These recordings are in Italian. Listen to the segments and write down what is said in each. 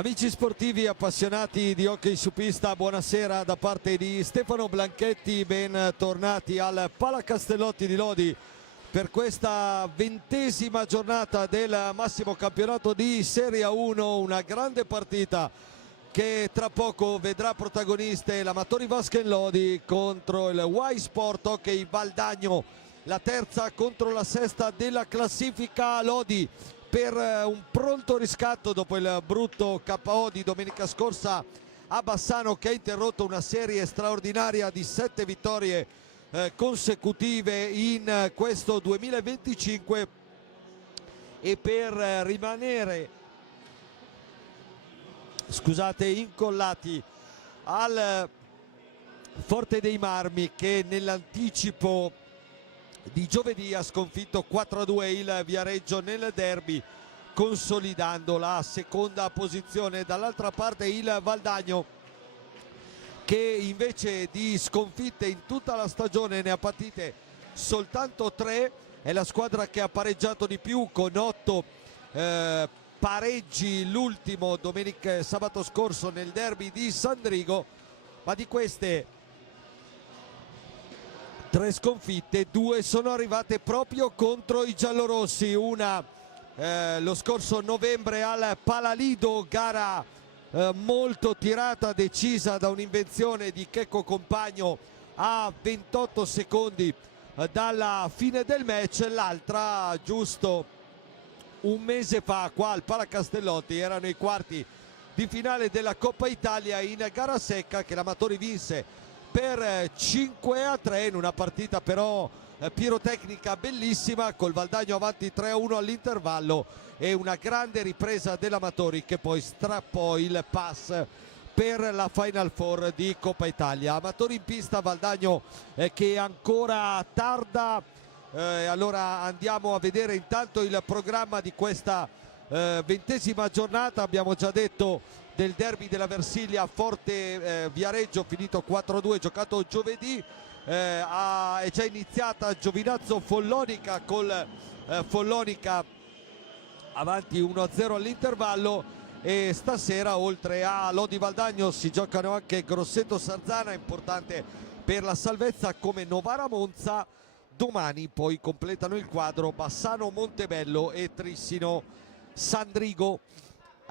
Amici sportivi appassionati di hockey su pista, buonasera da parte di Stefano Blanchetti, bentornati al Palacastellotti di Lodi per questa 20ª giornata del massimo campionato di Serie 1, una grande partita che tra poco vedrà protagoniste l'Amatori Vasken Lodi contro il Y Sport Hockey Valdagno, la terza contro la sesta della classifica. Lodi per un pronto riscatto dopo il brutto KO di domenica scorsa a Bassano, che ha interrotto una serie straordinaria di 7 vittorie consecutive in questo 2025, e per rimanere incollati al Forte dei Marmi, che nell'anticipo di giovedì ha sconfitto 4-2 il Viareggio nel derby, consolidando la seconda posizione. Dall'altra parte il Valdagno, che invece di sconfitte in tutta la stagione ne ha patite soltanto 3, è la squadra che ha pareggiato di più con 8 pareggi, l'ultimo sabato scorso nel derby di Sandrigo, ma di queste 3 sconfitte, 2 sono arrivate proprio contro i giallorossi, una lo scorso novembre al Palalido, gara molto tirata, decisa da un'invenzione di Checco Compagno a 28 secondi dalla fine del match, l'altra giusto un mese fa qua al Palacastellotti, erano i quarti di finale della Coppa Italia in gara secca, che l'Amatori vinse per 5-3 in una partita però pirotecnica bellissima, col Valdagno avanti 3-1 all'intervallo e una grande ripresa dell'Amatori che poi strappò il pass per la Final Four di Coppa Italia. Amatori in pista, Valdagno che ancora tarda. Allora andiamo a vedere intanto il programma di questa 20ª giornata. Abbiamo già detto del derby della Versilia, Forte Viareggio finito 4-2, giocato giovedì. È già iniziata Giovinazzo Follonica, col Follonica avanti 1-0 all'intervallo, e stasera oltre a Lodi Valdagno si giocano anche Grosseto Sarzana, importante per la salvezza, come Novara Monza. Domani poi completano il quadro Bassano Montebello e Trissino Sandrigo.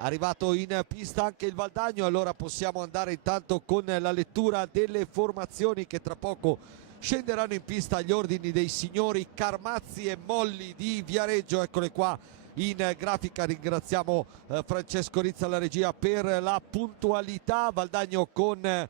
Arrivato in pista anche il Valdagno, allora possiamo andare intanto con la lettura delle formazioni che tra poco scenderanno in pista agli ordini dei signori Carmazzi e Molli di Viareggio. Eccole qua in grafica, ringraziamo Francesco Rizza alla regia per la puntualità. Valdagno con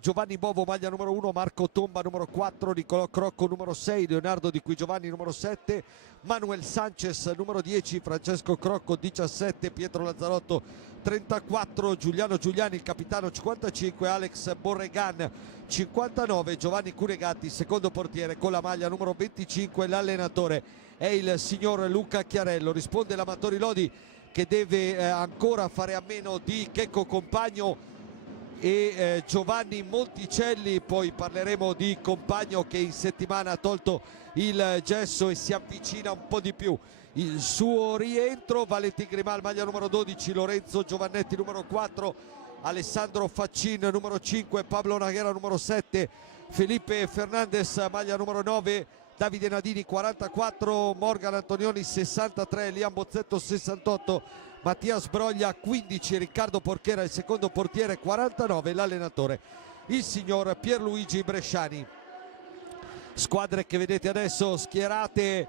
Giovanni Bovo maglia numero 1, Marco Tomba numero 4, Nicolò Crocco numero 6, Leonardo Di Qui Giovanni numero 7, Manuel Sanchez numero 10, Francesco Crocco 17, Pietro Lazzarotto 34, Giuliano Giuliani il capitano 55, Alex Borregan 59, Giovanni Curegatti secondo portiere con la maglia numero 25. L'allenatore è il signor Luca Chiarello. Risponde l'Amatori Lodi, che deve ancora fare a meno di Checco Compagno e Giovanni Monticelli. Poi parleremo di Compagno, che in settimana ha tolto il gesso e si avvicina un po' di più il suo rientro. Valentin Grimal maglia numero 12, Lorenzo Giovannetti numero 4, Alessandro Faccin numero 5, Pablo Naghera numero 7, Felipe Fernandez maglia numero 9, Davide Nadini 44, Morgan Antonioni 63, Liam Bozzetto 68, Mattias Broglia 15, Riccardo Porchera il secondo portiere 49, l'allenatore il signor Pierluigi Bresciani. Squadre che vedete adesso schierate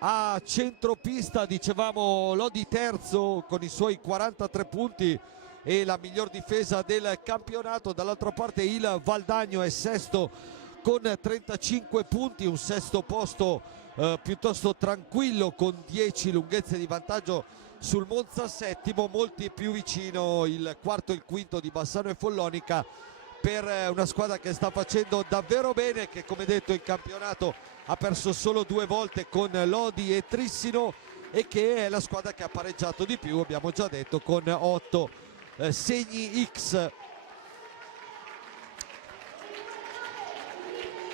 a centropista, dicevamo Lodi terzo con i suoi 43 punti e la miglior difesa del campionato. Dall'altra parte il Valdagno è sesto con 35 punti, un sesto posto piuttosto tranquillo con 10 lunghezze di vantaggio sul Monza settimo, molti più vicino il quarto e il quinto di Bassano e Follonica, per una squadra che sta facendo davvero bene, che come detto in campionato ha perso solo 2 volte con Lodi e Trissino, e che è la squadra che ha pareggiato di più, abbiamo già detto, con 8 segni X.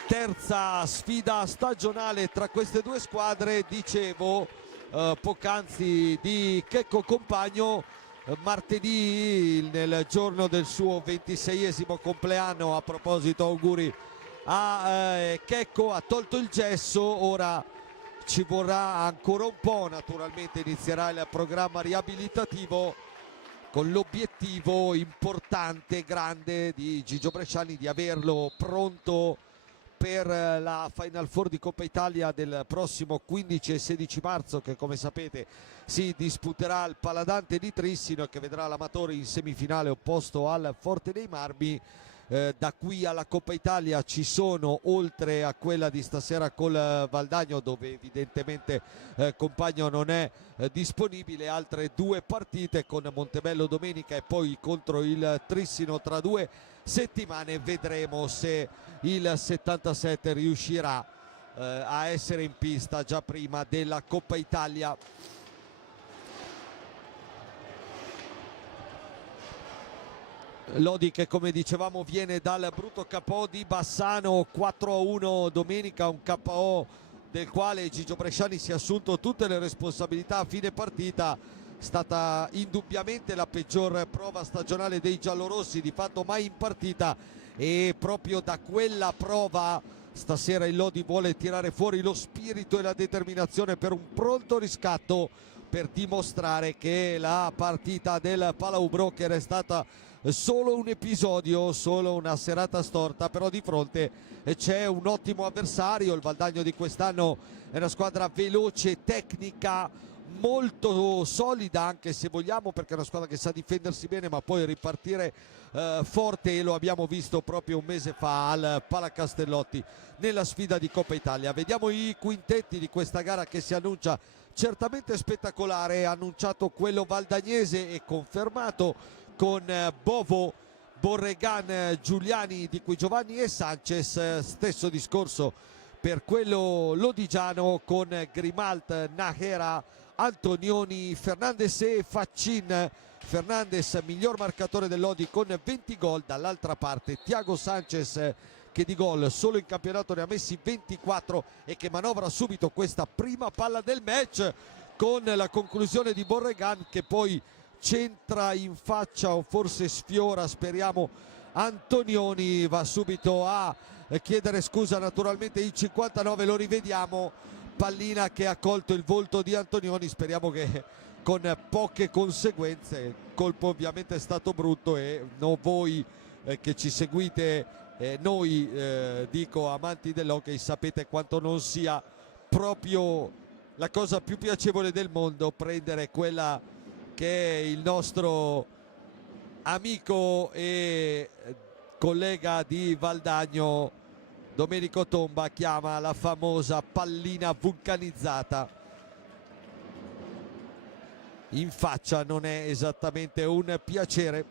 Terza sfida stagionale tra queste due squadre, dicevo poc'anzi di Checco Compagno martedì, nel giorno del suo 26esimo compleanno. A proposito, auguri a Checco, ha tolto il gesso, ora ci vorrà ancora un po', naturalmente inizierà il programma riabilitativo con l'obiettivo importante, grande di Gigio Bresciani di averlo pronto per la Final Four di Coppa Italia del prossimo 15 e 16 marzo, che come sapete si disputerà al Paladante di Trissino e che vedrà l'Amatore in semifinale opposto al Forte dei Marmi. Da qui alla Coppa Italia ci sono, oltre a quella di stasera col Valdagno, dove evidentemente Compagno non è disponibile, altre 2 partite con Montebello domenica e poi contro il Trissino tra 2 settimane. Vedremo se il 77 riuscirà a essere in pista già prima della Coppa Italia. Lodi che, come dicevamo, viene dal brutto KO di Bassano 4-1 domenica, un KO del quale Gigio Bresciani si è assunto tutte le responsabilità a fine partita. È stata indubbiamente la peggior prova stagionale dei giallorossi, di fatto mai in partita, e proprio da quella prova stasera il Lodi vuole tirare fuori lo spirito e la determinazione per un pronto riscatto, per dimostrare che la partita del Palau Broker è stata solo un episodio, solo una serata storta, però di fronte c'è un ottimo avversario. Il Valdagno di quest'anno è una squadra veloce, tecnica, molto solida, anche se vogliamo, perché è una squadra che sa difendersi bene ma poi ripartire forte, e lo abbiamo visto proprio un mese fa al Palacastellotti nella sfida di Coppa Italia. Vediamo i quintetti di questa gara che si annuncia certamente spettacolare. Annunciato quello valdagnese e confermato con Bovo, Borregan, Giuliani, Di Cui Giovanni e Sanchez. Stesso discorso per quello lodigiano con Grimalt, Nahera, Antonioni, Fernandes e Faccin. Fernandes miglior marcatore del Lodi con 20 gol, dall'altra parte Thiago Sanchez che di gol solo in campionato ne ha messi 24 e che manovra subito questa prima palla del match con la conclusione di Borregan, che poi centra in faccia, o forse sfiora, speriamo, Antonioni. Va subito a chiedere scusa naturalmente il 59, lo rivediamo, pallina che ha colto il volto di Antonioni, speriamo che con poche conseguenze. Il colpo ovviamente è stato brutto e no, voi che ci seguite, noi dico amanti dell'hockey, sapete quanto non sia proprio la cosa più piacevole del mondo prendere quella che il nostro amico e collega di Valdagno Domenico Tomba chiama la famosa pallina vulcanizzata. In faccia non è esattamente un piacere.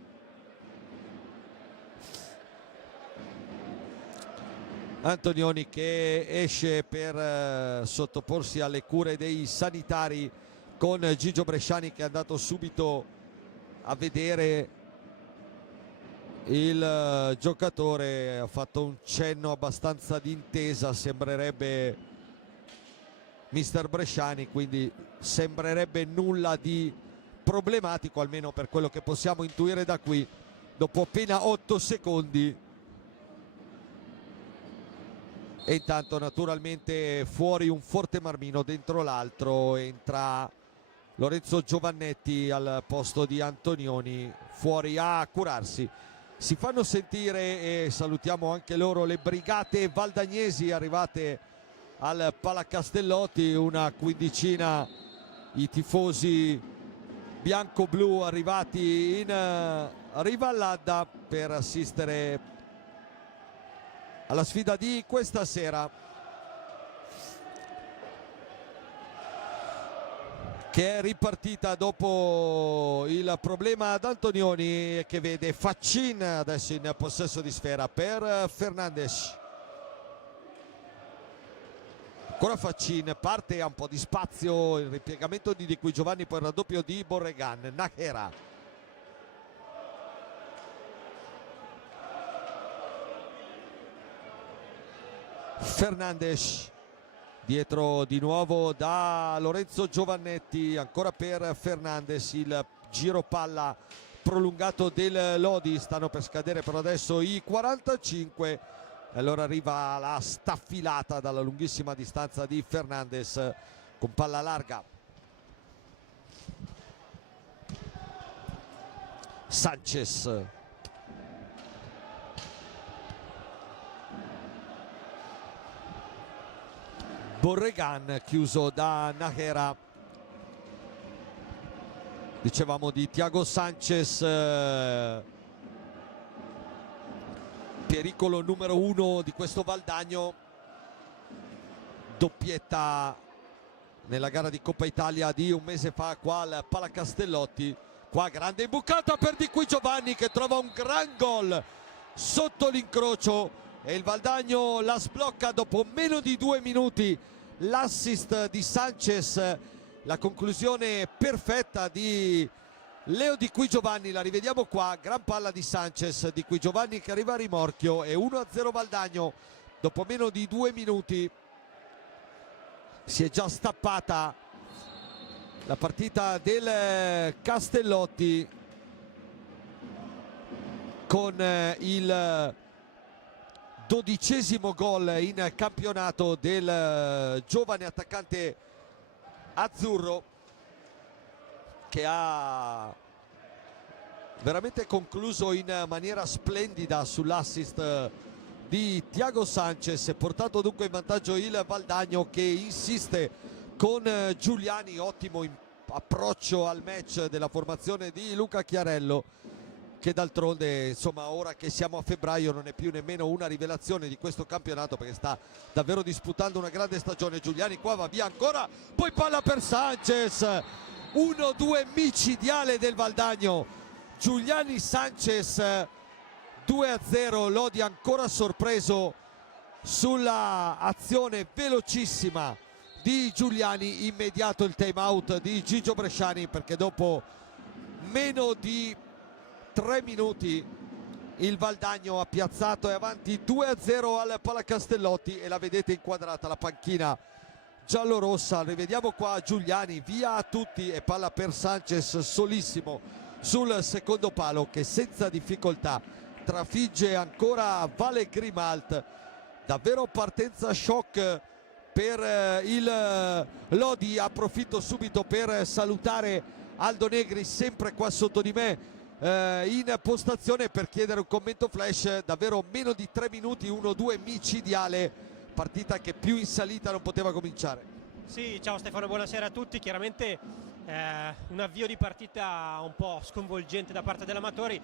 Antonioni che esce per sottoporsi alle cure dei sanitari con Gigio Bresciani, che è andato subito a vedere il giocatore. Ha fatto un cenno abbastanza d'intesa, sembrerebbe mister Bresciani, quindi sembrerebbe nulla di problematico, almeno per quello che possiamo intuire da qui dopo appena 8 secondi. E intanto naturalmente fuori un Forte Marmino, dentro l'altro entra Lorenzo Giovannetti al posto di Antonioni, fuori a curarsi. Si fanno sentire, e salutiamo anche loro, le brigate valdagnesi arrivate al Palacastellotti, una quindicina i tifosi bianco-blu arrivati in Riva all'Adda per assistere alla sfida di questa sera, che è ripartita dopo il problema ad Antonioni, che vede Faccin adesso in possesso di sfera per Fernandes. Ancora Faccin, parte, ha un po' di spazio, il ripiegamento di Cui Giovanni, poi il raddoppio di Borregan. Nahera, Fernandes, dietro di nuovo da Lorenzo Giovannetti, ancora per Fernandes, il giro palla prolungato del Lodi. Stanno per scadere però adesso i 45 e allora arriva la staffilata dalla lunghissima distanza di Fernandes con palla larga. Sanchez, Borregan chiuso da Nájera. Dicevamo di Thiago Sanchez, pericolo numero 1 di questo Valdagno, doppietta nella gara di Coppa Italia di un mese fa qua al Palacastellotti. Qua grande imbucata per Di Qui Giovanni che trova un gran gol sotto l'incrocio e il Valdagno la sblocca dopo meno di 2 minuti. L'assist di Sanchez, la conclusione perfetta di Leo Di Qui Giovanni, la rivediamo qua, gran palla di Sanchez, Di Qui Giovanni che arriva a rimorchio e 1-0 Valdagno dopo meno di 2 minuti. Si è già stappata la partita del Castellotti con il 12° gol in campionato del giovane attaccante azzurro, che ha veramente concluso in maniera splendida sull'assist di Thiago Sanchez e portato dunque in vantaggio il Valdagno, che insiste con Giuliani. Ottimo approccio al match della formazione di Luca Chiarello, che d'altronde insomma ora che siamo a febbraio non è più nemmeno una rivelazione di questo campionato, perché sta davvero disputando una grande stagione. Giuliani qua va via ancora, poi palla per Sanchez, 1-2 micidiale del Valdagno. Giuliani Sanchez 2-0, Lodi ancora sorpreso sulla azione velocissima di Giuliani. Immediato il time out di Gigio Bresciani, perché dopo meno di 3 minuti il Valdagno ha piazzato, è avanti 2-0 al Palacastellotti e la vedete inquadrata la panchina giallorossa. Rivediamo qua Giuliani, via a tutti e palla per Sanchez solissimo sul secondo palo, che senza difficoltà trafigge ancora Vale Grimalt. Davvero partenza shock per il Lodi. Approfitto subito per salutare Aldo Negri, sempre qua sotto di me in postazione, per chiedere un commento flash. Davvero meno di 3 minuti, 1-2 micidiale, partita che più in salita non poteva cominciare. Sì, ciao Stefano, buonasera a tutti. Chiaramente un avvio di partita un po' sconvolgente da parte dell'Amatori,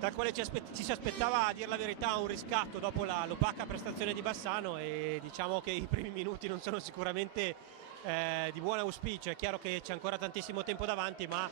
dal quale ci si aspettava, a dire la verità, un riscatto dopo l'opaca prestazione di Bassano, e diciamo che i primi minuti non sono sicuramente di buon auspicio. È chiaro che c'è ancora tantissimo tempo davanti, ma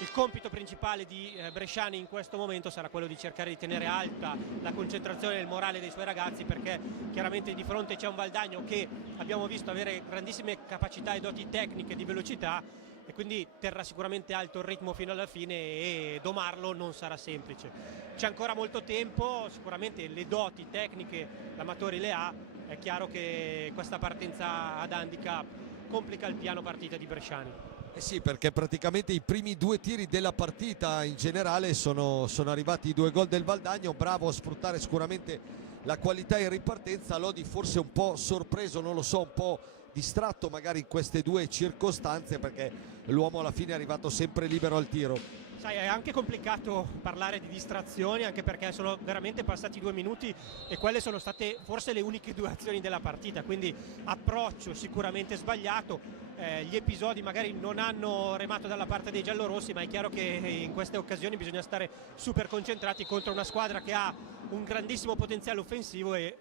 il compito principale di Bresciani in questo momento sarà quello di cercare di tenere alta la concentrazione e il morale dei suoi ragazzi, perché chiaramente di fronte c'è un Valdagno che abbiamo visto avere grandissime capacità e doti tecniche di velocità, e quindi terrà sicuramente alto il ritmo fino alla fine, e domarlo non sarà semplice. C'è ancora molto tempo, sicuramente le doti tecniche l'Amatori le ha. È chiaro che questa partenza ad handicap complica il piano partita di Bresciani. Eh sì, perché praticamente i primi 2 tiri della partita in generale sono arrivati i 2 gol del Valdagno. Bravo a sfruttare sicuramente la qualità in ripartenza. Lodi forse un po' sorpreso, non lo so, un po' distratto magari in queste 2 circostanze, perché l'uomo alla fine è arrivato sempre libero al tiro. Sai, è anche complicato parlare di distrazioni, anche perché sono veramente passati 2 minuti e quelle sono state forse le uniche 2 azioni della partita, quindi approccio sicuramente sbagliato. Gli episodi magari non hanno remato dalla parte dei giallorossi, ma è chiaro che in queste occasioni bisogna stare super concentrati contro una squadra che ha un grandissimo potenziale offensivo, e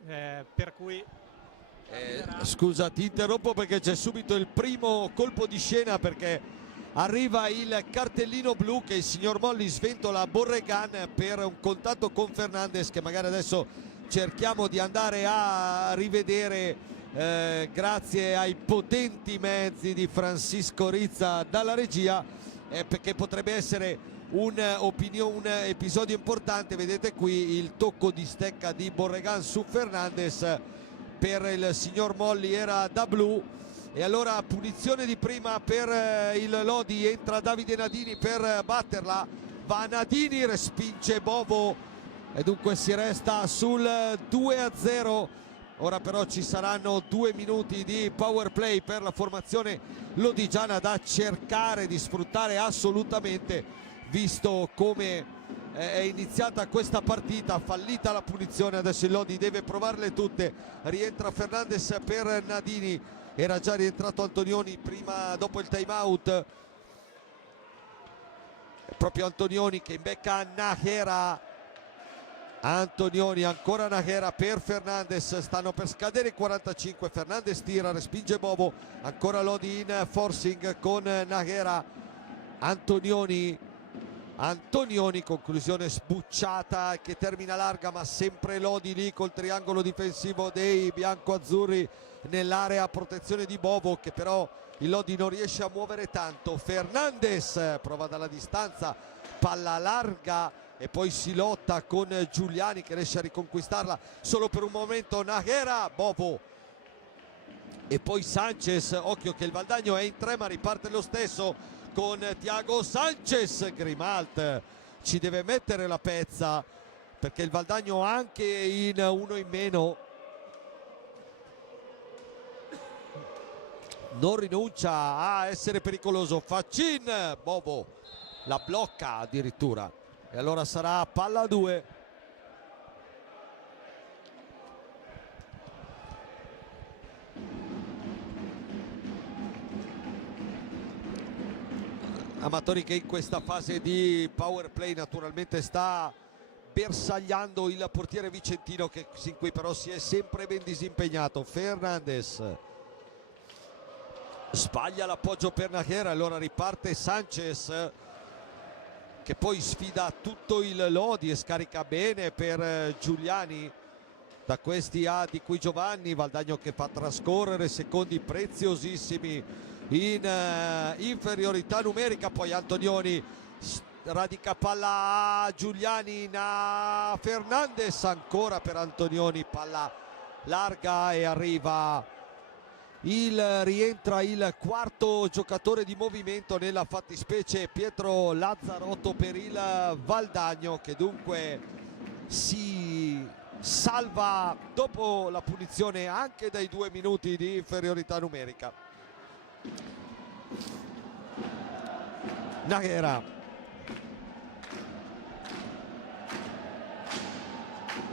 per cui scusa, ti interrompo perché c'è subito il primo colpo di scena, perché arriva il cartellino blu che il signor Molli sventola a Borregan per un contatto con Fernandes, che magari adesso cerchiamo di andare a rivedere grazie ai potenti mezzi di Francisco Rizza dalla regia, perché potrebbe essere un episodio importante. Vedete qui il tocco di stecca di Borregan su Fernandes, per il signor Molli era da blu, E allora punizione di prima per il Lodi, entra Davide Nadini per batterla, va Nadini, respinge Bovo e dunque si resta sul 2-0. Ora però ci saranno 2 minuti di power play per la formazione lodigiana da cercare di sfruttare assolutamente, visto come è iniziata questa partita, fallita la punizione, adesso il Lodi deve provarle tutte. Rientra Fernandez per Nadini, era già rientrato Antonioni prima, dopo il time out. È proprio Antonioni che imbecca Nájera. Antonioni, ancora Nájera per Fernandez, stanno per scadere i 45, Fernandez tira, respinge Bovo, ancora Lodi in forcing con Nájera. Antonioni, conclusione sbucciata che termina larga, ma sempre Lodi lì col triangolo difensivo dei biancoazzurri nell'area a protezione di Bovo, che però il Lodi non riesce a muovere tanto. Fernandez prova dalla distanza, palla larga e poi si lotta con Giuliani che riesce a riconquistarla solo per un momento. Nájera, Bovo e poi Sanchez, occhio che il Valdagno è in 3 ma riparte lo stesso con Thiago Sanchez. Grimalt ci deve mettere la pezza perché il Valdagno anche in 1 in meno non rinuncia a essere pericoloso. Faccin, Bovo la blocca addirittura e allora sarà palla 2. Amatori che in questa fase di power play naturalmente sta bersagliando il portiere vicentino, che sin qui però si è sempre ben disimpegnato. Fernandez sbaglia l'appoggio per Nájera, allora riparte Sanchez che poi sfida tutto il Lodi e scarica bene per Giuliani. Da questi a Di Qui Giovanni, Valdagno che fa trascorrere secondi preziosissimi in inferiorità numerica. Poi Antonioni radica palla a Giuliani, a Fernandez, ancora per Antonioni, palla larga e rientra il quarto giocatore di movimento, nella fattispecie Pietro Lazzarotto per il Valdagno, che dunque si salva dopo la punizione anche dai 2 minuti di inferiorità numerica. Nájera,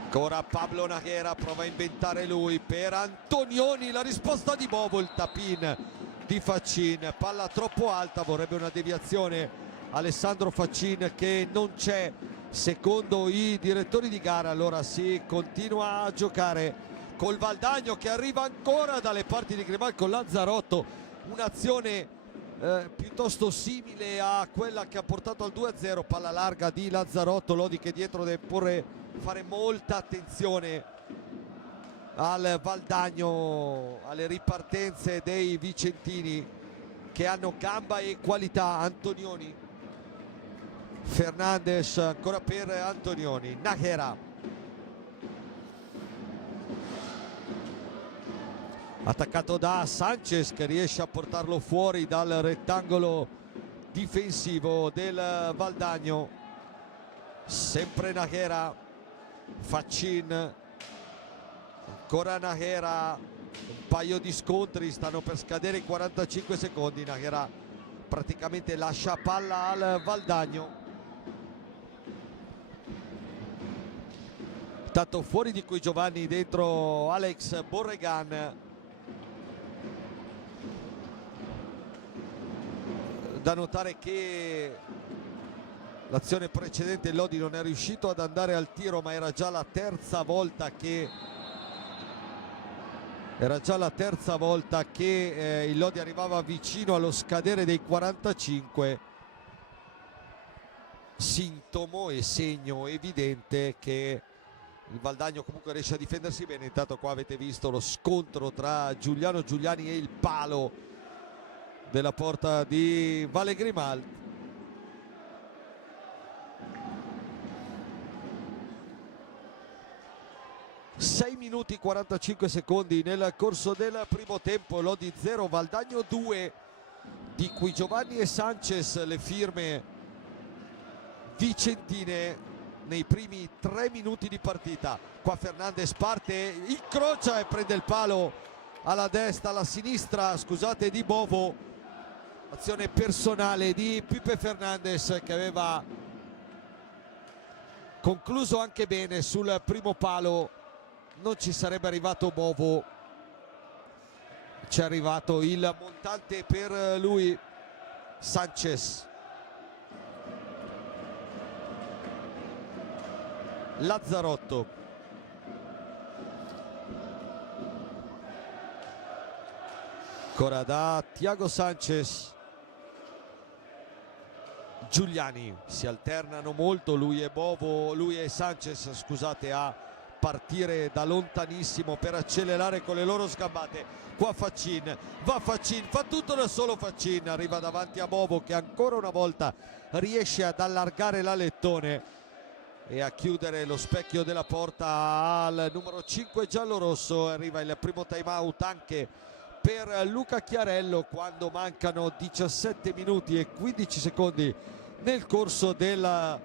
ancora Pablo Nájera, prova a inventare lui per Antonioni, la risposta di Bovo, il tap-in di Faccin, palla troppo alta, vorrebbe una deviazione Alessandro Faccin che non c'è secondo i direttori di gara. Allora si continua a giocare col Valdagno che arriva ancora dalle parti di Grimalt con Lazzarotto, un'azione piuttosto simile a quella che ha portato al 2-0, palla larga di Lazzarotto. Lodi che dietro deve fare molta attenzione al Valdagno, alle ripartenze dei vicentini che hanno gamba e qualità. Antonioni, Fernandez ancora per Antonioni, Nájera attaccato da Sanchez che riesce a portarlo fuori dal rettangolo difensivo del Valdagno. Sempre Nájera, Faccin, ancora Nájera, un paio di scontri, stanno per scadere i 45 secondi. Nájera praticamente lascia palla al Valdagno. Tanto fuori Di Qui Giovanni, dentro Alex Borregan. Da notare che l'azione precedente il Lodi non è riuscito ad andare al tiro, ma era già la terza volta che il Lodi arrivava vicino allo scadere dei 45, sintomo e segno evidente che il Valdagno comunque riesce a difendersi bene. Intanto qua avete visto lo scontro tra Giuliano Giuliani e il palo della porta di Vale Grimalt. 6 minuti 45 secondi nel corso del primo tempo. Lodi 0, Valdagno 2, di cui Giovanni e Sanchez le firme vicentine nei primi 3 minuti di partita. Qua Fernandez parte, incrocia e prende il palo alla destra, alla sinistra, scusate, di Bovo. Azione personale di Pipe Fernandez, che aveva concluso anche bene sul primo palo. Non ci sarebbe arrivato Bovo, ci è arrivato il montante per lui, Sanchez. Lazzarotto, ancora da Thiago Sanchez. Giuliani, si alternano molto lui e Sanchez, scusate, a partire da lontanissimo per accelerare con le loro sgambate. Qua Faccin, va Faccin, fa tutto da solo Faccin, arriva davanti a Bovo, che ancora una volta riesce ad allargare l'alettone e a chiudere lo specchio della porta al numero 5 giallorosso. Arriva il primo time out anche per Luca Chiarello, quando mancano 17 minuti e 15 secondi nel corso del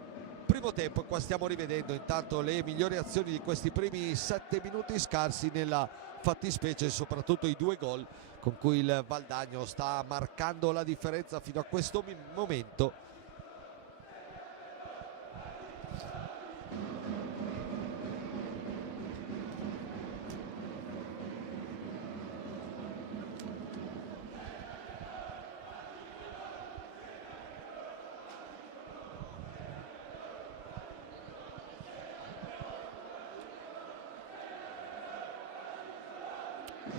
primo tempo. Qua stiamo rivedendo intanto le migliori azioni di questi primi 7 minuti scarsi, nella fattispecie soprattutto i 2 gol con cui il Valdagno sta marcando la differenza fino a questo momento.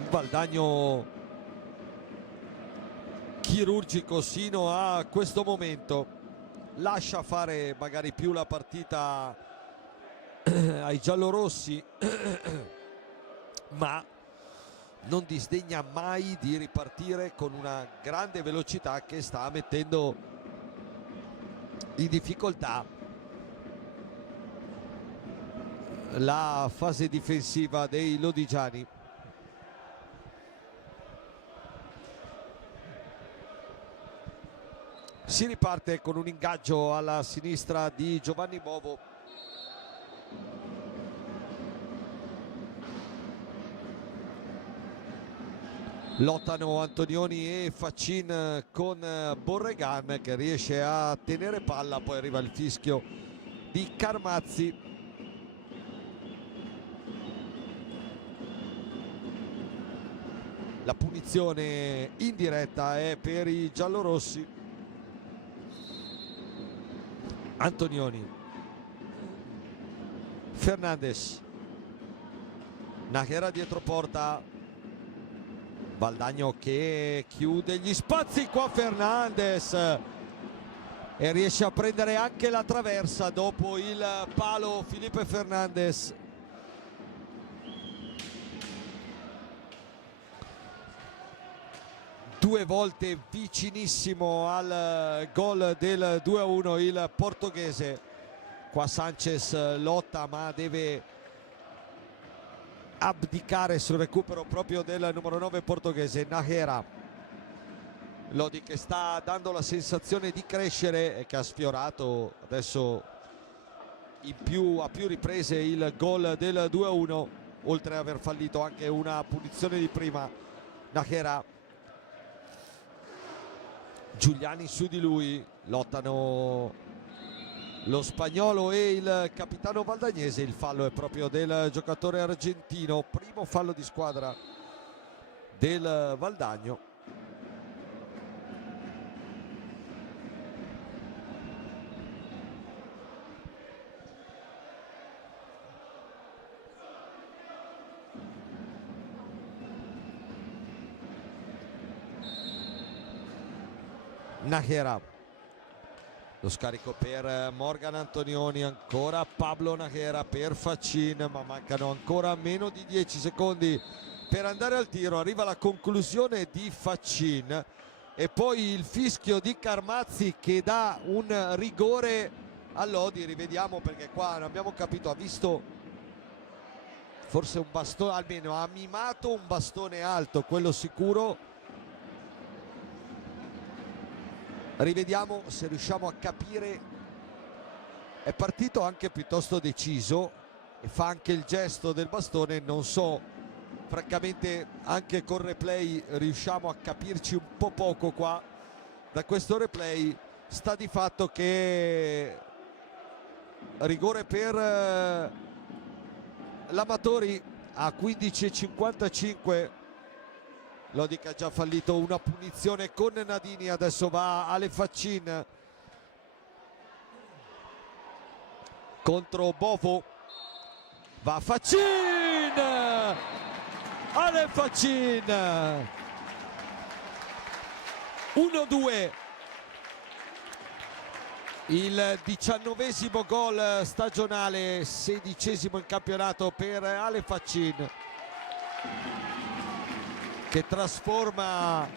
Valdagno chirurgico sino a questo momento, lascia fare magari più la partita ai giallorossi ma non disdegna mai di ripartire con una grande velocità che sta mettendo in difficoltà la fase difensiva dei lodigiani. Si riparte con un ingaggio alla sinistra di Giovanni Bovo. Lottano Antonioni e Faccin con Borregan, che riesce a tenere palla. Poi arriva il fischio di Carmazzi. La punizione indiretta è per i giallorossi. Antonioni, Fernandez, Nájera dietro porta, Valdagno che chiude gli spazi. Qua Fernandez e riesce a prendere anche la traversa dopo il palo. Felipe Fernandez. Due volte vicinissimo al gol del 2-1 il portoghese. Qua Sanchez lotta ma deve abdicare sul recupero proprio del numero 9 portoghese, Nájera. Lodi che sta dando la sensazione di crescere e che ha sfiorato adesso a più riprese il gol del 2-1, oltre ad aver fallito anche una punizione di prima. Nájera, Giuliani su di lui, lottano lo spagnolo e il capitano valdagnese. Il fallo è proprio del giocatore argentino, primo fallo di squadra del Valdagno. Nájera, lo scarico per Morgan Antonioni, ancora Pablo Nájera per Faccin, ma mancano ancora meno di 10 secondi per andare al tiro. Arriva la conclusione di Faccin e poi il fischio di Carmazzi che dà un rigore a Lodi. Rivediamo perché qua non abbiamo capito, ha visto forse un bastone, almeno ha mimato un bastone alto, quello sicuro. Rivediamo se riusciamo a capire. È partito anche piuttosto deciso e fa anche il gesto del bastone, non so, francamente anche con replay riusciamo a capirci un po' poco qua. Da questo replay sta di fatto che rigore per l'Amatori a 15:55. Lodi che ha già fallito una punizione con Nadini, adesso va Ale Faccin contro Bovo, va Faccin, Ale Faccin, 1-2, il 19esimo gol stagionale, 16esimo in campionato per Ale Faccin, che trasforma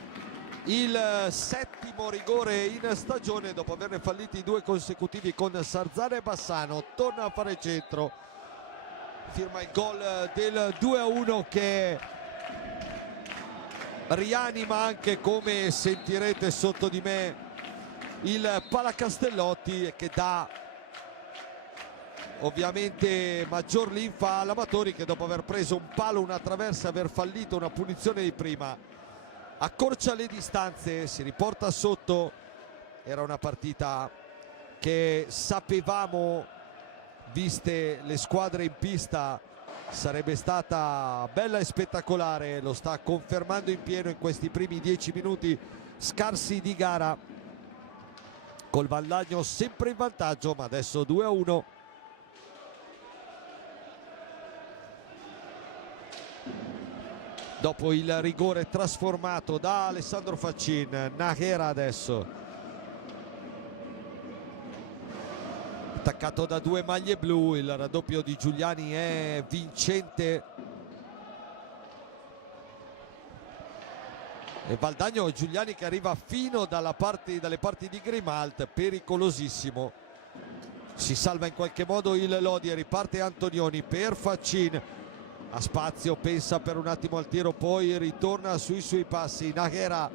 il 7° rigore in stagione dopo averne falliti 2 consecutivi con Sarzana e Bassano. Torna a fare centro, firma il gol del 2-1 che rianima anche, come sentirete sotto di me, il Palacastellotti e che dà ovviamente maggior linfa all'Amatori, che dopo aver preso un palo, una traversa, aver fallito una punizione di prima, accorcia le distanze, si riporta sotto. Era una partita che sapevamo, viste le squadre in pista, sarebbe stata bella e spettacolare. Lo sta confermando in pieno in questi primi 10 minuti scarsi di gara, col Valdagno sempre in vantaggio, ma adesso 2-1. Dopo il rigore trasformato da Alessandro Faccin, Nahera adesso attaccato da 2 maglie blu. Il raddoppio di Giuliani è vincente e Valdagno e Giuliani che arriva fino dalle parti di Grimalt, pericolosissimo. Si salva in qualche modo il Lodi e riparte Antonioni per Faccin. Ha spazio, pensa per un attimo al tiro, poi ritorna sui suoi passi. Nahera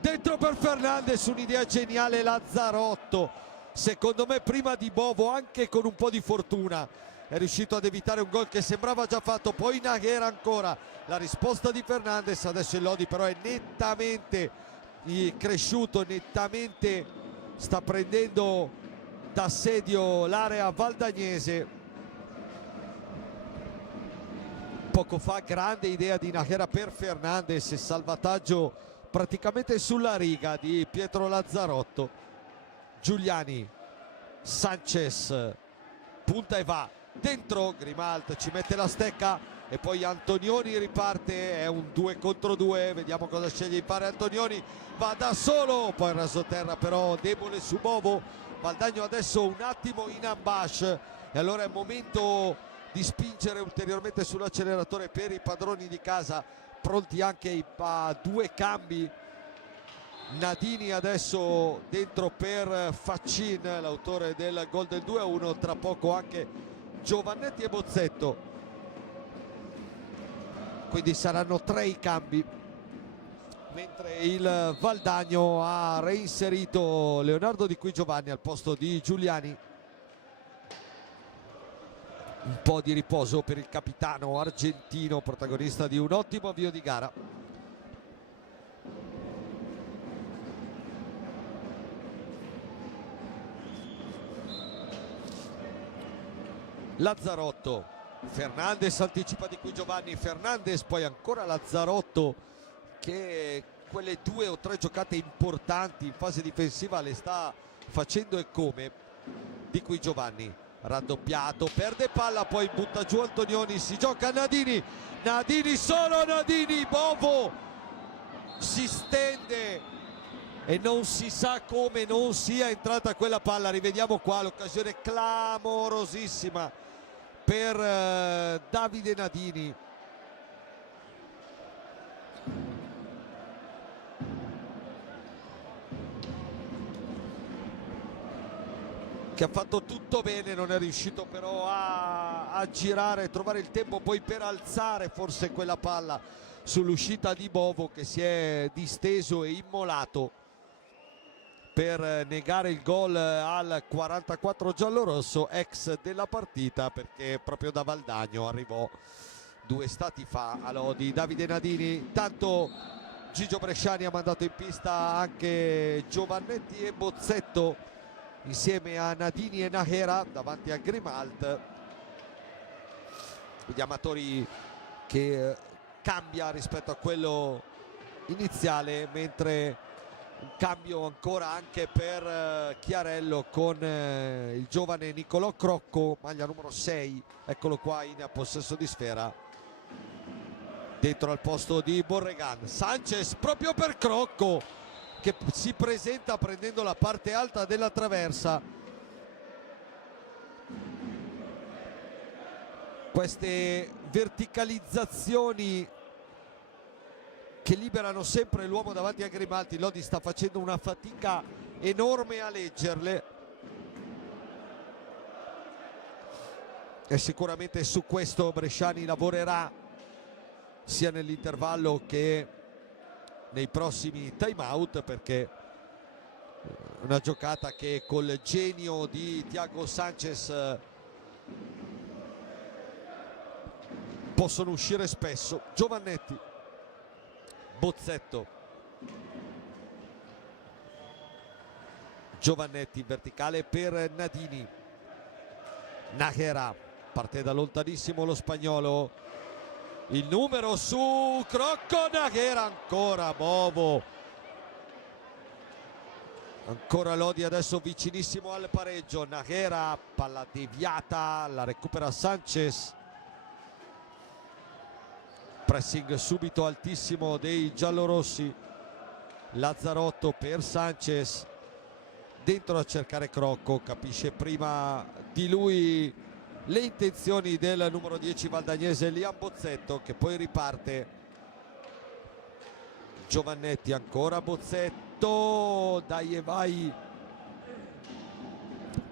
dentro per Fernandez, un'idea geniale Lazzarotto, secondo me prima di Bovo, anche con un po' di fortuna è riuscito ad evitare un gol che sembrava già fatto. Poi Nahera ancora, la risposta di Fernandez. Adesso il Lodi però è nettamente cresciuto, nettamente sta prendendo d'assedio l'area valdagnese. Poco fa grande idea di Nahera per Fernandez, salvataggio praticamente sulla riga di Pietro Lazzarotto. Giuliani, Sanchez punta e va dentro, Grimalt ci mette la stecca e poi Antonioni riparte, è un 2 contro 2, vediamo cosa sceglie di fare Antonioni, va da solo, poi rasoterra però debole su Bovo. Valdagno adesso un attimo in ambush e allora è momento di spingere ulteriormente sull'acceleratore per i padroni di casa, pronti anche a 2 cambi. Nadini adesso dentro per Faccin, l'autore del gol del 2-1, tra poco anche Giovannetti e Bozzetto, quindi saranno 3 i cambi, mentre il Valdagno ha reinserito Leonardo Di Qui Giovanni al posto di Giuliani. Un po' di riposo per il capitano argentino, protagonista di un ottimo avvio di gara. Lazzarotto, Fernandez anticipa Di Qui Giovanni, Fernandez, poi ancora Lazzarotto che quelle 2 o 3 giocate importanti in fase difensiva le sta facendo e come. Di Qui Giovanni raddoppiato, perde palla, poi butta giù Antonioni, si gioca Nadini, Nadini solo Nadini, Bovo si stende e non si sa come non sia entrata quella palla. Rivediamo qua l'occasione clamorosissima per Davide Nadini. Che ha fatto tutto bene, non è riuscito però a a girare, trovare il tempo poi per alzare forse quella palla sull'uscita di Bovo, che si è disteso e immolato per negare il gol al 44 giallorosso, ex della partita, perché proprio da Valdagno arrivò 2 stati fa a Lodi Davide Nadini. Intanto Gigio Bresciani ha mandato in pista anche Giovannetti e Bozzetto insieme a Nadini e Nahera davanti a Grimalt. Gli amatori che cambia rispetto a quello iniziale, mentre un cambio ancora anche per Chiarello con il giovane Nicolò Crocco, maglia numero 6, eccolo qua in possesso di sfera dentro al posto di Borregan. Sanchez proprio per Crocco, che si presenta prendendo la parte alta della traversa. Queste verticalizzazioni che liberano sempre l'uomo davanti a Grimaldi. Lodi sta facendo una fatica enorme a leggerle, e sicuramente su questo Bresciani lavorerà sia nell'intervallo che nei prossimi time out, perché una giocata che col genio di Thiago Sanchez possono uscire spesso. Giovannetti, Bozzetto, Giovannetti in verticale per Nadini, Nahera, parte da lontanissimo lo spagnolo, il numero su Crocco, Nahera ancora, Bovo, ancora Lodi adesso vicinissimo al pareggio. Nahera, palla deviata, la recupera Sanchez, pressing subito altissimo dei giallorossi. Lazzarotto per Sanchez, dentro a cercare Crocco, capisce prima di lui le intenzioni del numero 10 valdagnese Liam Bozzetto, che poi riparte. Giovannetti, ancora Bozzetto, dai e vai,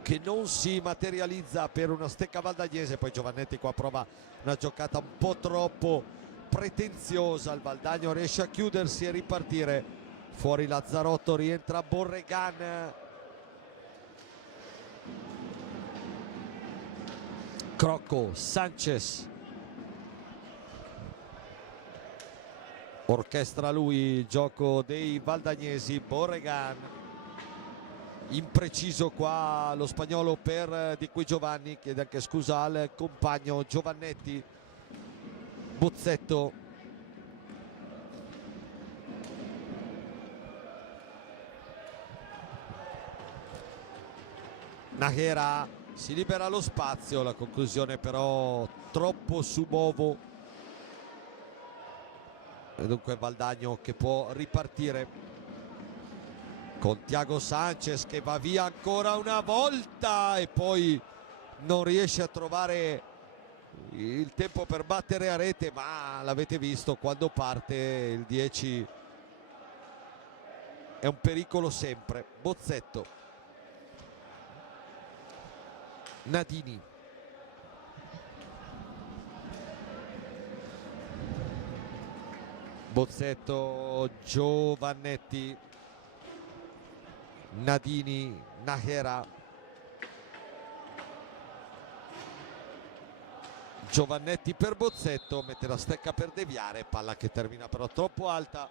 che non si materializza per una stecca valdagnese. Poi Giovannetti qua prova una giocata un po' troppo pretenziosa, il Valdagno riesce a chiudersi e ripartire. Fuori Lazzarotto, rientra Borregan, Crocco, Sanchez, orchestra lui il gioco dei valdagnesi. Borregan, impreciso qua lo spagnolo per Di Qui Giovanni, chiede anche scusa al compagno. Giovannetti, Bozzetto, Nahera, si libera lo spazio, la conclusione però troppo su Bovo, e dunque Valdagno che può ripartire con Thiago Sanchez, che va via ancora una volta e poi non riesce a trovare il tempo per battere a rete, ma l'avete visto, quando parte il 10 è un pericolo sempre. Bozzetto, Nadini, Bozzetto, Giovannetti, Nadini, Nahera, Giovannetti per Bozzetto, mette la stecca per deviare, palla che termina però troppo alta.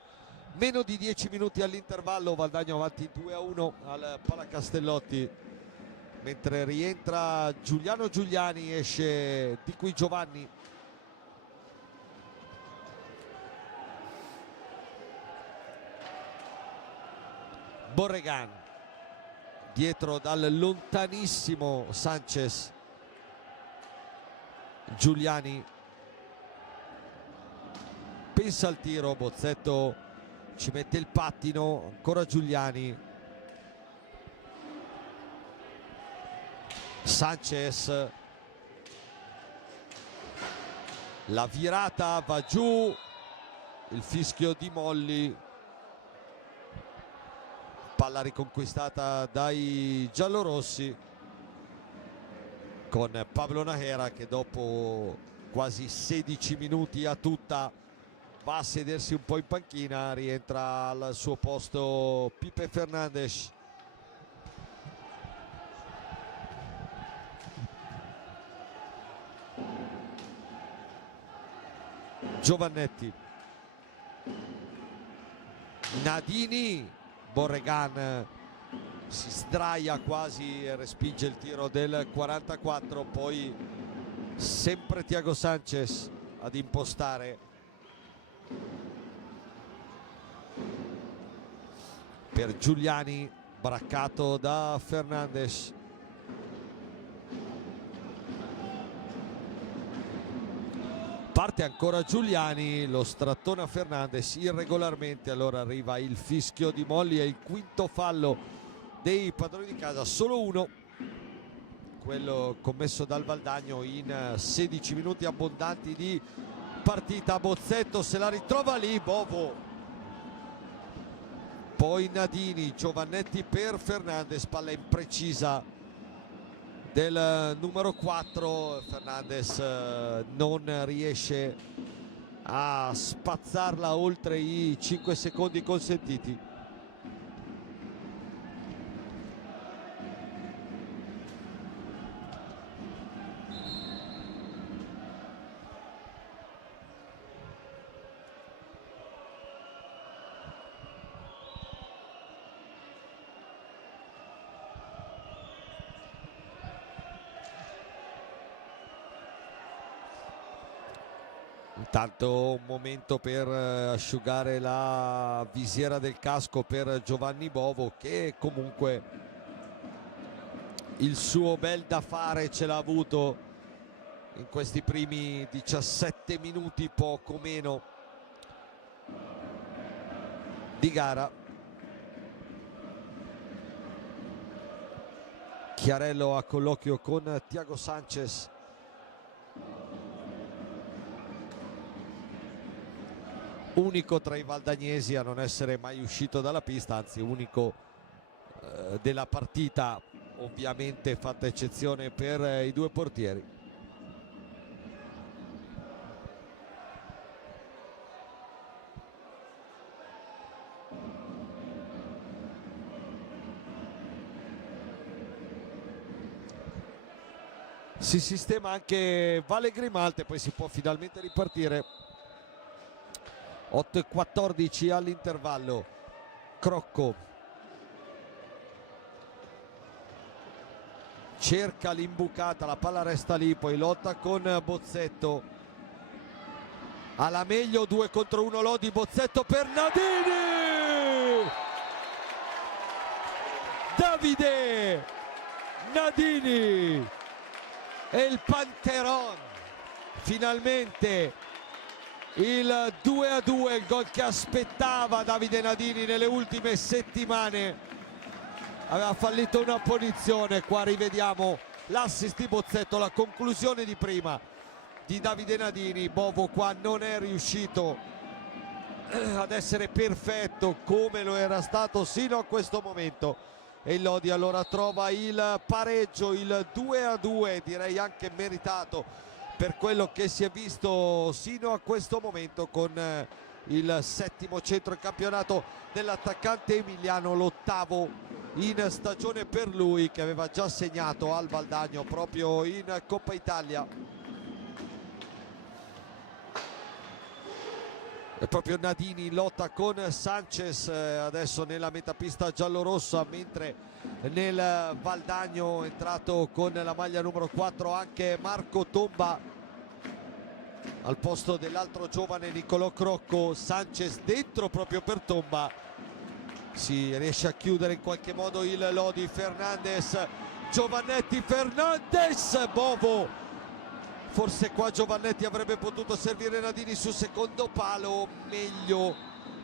Meno di 10 minuti all'intervallo, Valdagno avanti 2-1 al Palacastellotti, mentre rientra Giuliano Giuliani, esce Di Qui Giovanni. Borregan, dietro dal lontanissimo Sanchez. Giuliani pensa al tiro, Bozzetto ci mette il pattino, ancora Giuliani. Sanchez, la virata va giù, il fischio di Molli, palla riconquistata dai giallorossi. con Pablo Najera che dopo quasi 16 minuti a tutta va a sedersi un po' in panchina. Rientra al suo posto Pipe Fernandes. Giovannetti, Nadini, Borregan si sdraia quasi e respinge il tiro del 44, poi sempre Thiago Sanchez ad impostare per Giuliani, braccato da Fernandes. Parte ancora Giuliani, lo strattona Fernandes irregolarmente, allora arriva il fischio di Molli e il quinto fallo dei padroni di casa, solo uno, quello commesso dal Valdagno in 16 minuti abbondanti di partita. Bozzetto se la ritrova lì, Bovo, poi Nadini, Giovannetti per Fernandes, palla imprecisa del numero 4. Fernandes non riesce a spazzarla oltre i 5 secondi consentiti. Intanto un momento per asciugare la visiera del casco per Giovanni Bovo, che comunque il suo bel da fare ce l'ha avuto in questi primi 17 minuti, poco meno, di gara. Chiarello a colloquio con Thiago Sanchez. Unico tra i valdagnesi a non essere mai uscito dalla pista, anzi unico della partita, ovviamente fatta eccezione per i due portieri. Si sistema anche Vale Grimalte, poi si può finalmente ripartire. 8:14 all'intervallo. Crocco cerca l'imbucata, la palla resta lì, poi lotta con Bozzetto, alla meglio, 2 contro 1 Lodi, Bozzetto per Nadini, Davide Nadini e il Panteron, finalmente il 2-2, il gol che aspettava Davide Nadini nelle ultime settimane. Aveva fallito una punizione, qua rivediamo l'assist di Bozzetto, la conclusione di prima di Davide Nadini. Bovo qua non è riuscito ad essere perfetto come lo era stato sino a questo momento, e il Lodi allora trova il pareggio, il 2-2, direi anche meritato per quello che si è visto sino a questo momento, con il settimo centro in campionato dell'attaccante emiliano, l'ottavo in stagione per lui, che aveva già segnato al Valdagno proprio in Coppa Italia. E proprio Nadini lotta con Sanchez adesso nella metapista giallorossa, mentre nel Valdagno è entrato con la maglia numero 4 anche Marco Tomba al posto dell'altro giovane Nicolò Crocco. Sanchez dentro proprio per Tomba, si riesce a chiudere in qualche modo il Lodi. Fernandes, Giovannetti, Fernandes, Bovo, forse qua Giovannetti avrebbe potuto servire Nadini sul secondo palo, meglio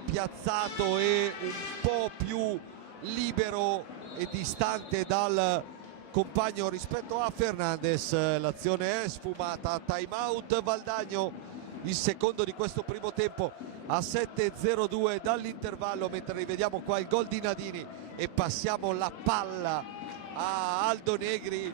piazzato e un po' più libero e distante dal compagno rispetto a Fernandes. L'azione è sfumata, time out Valdagno, il secondo di questo primo tempo, a 7:02 dall'intervallo, mentre rivediamo qua il gol di Nadini e passiamo la palla a Aldo Negri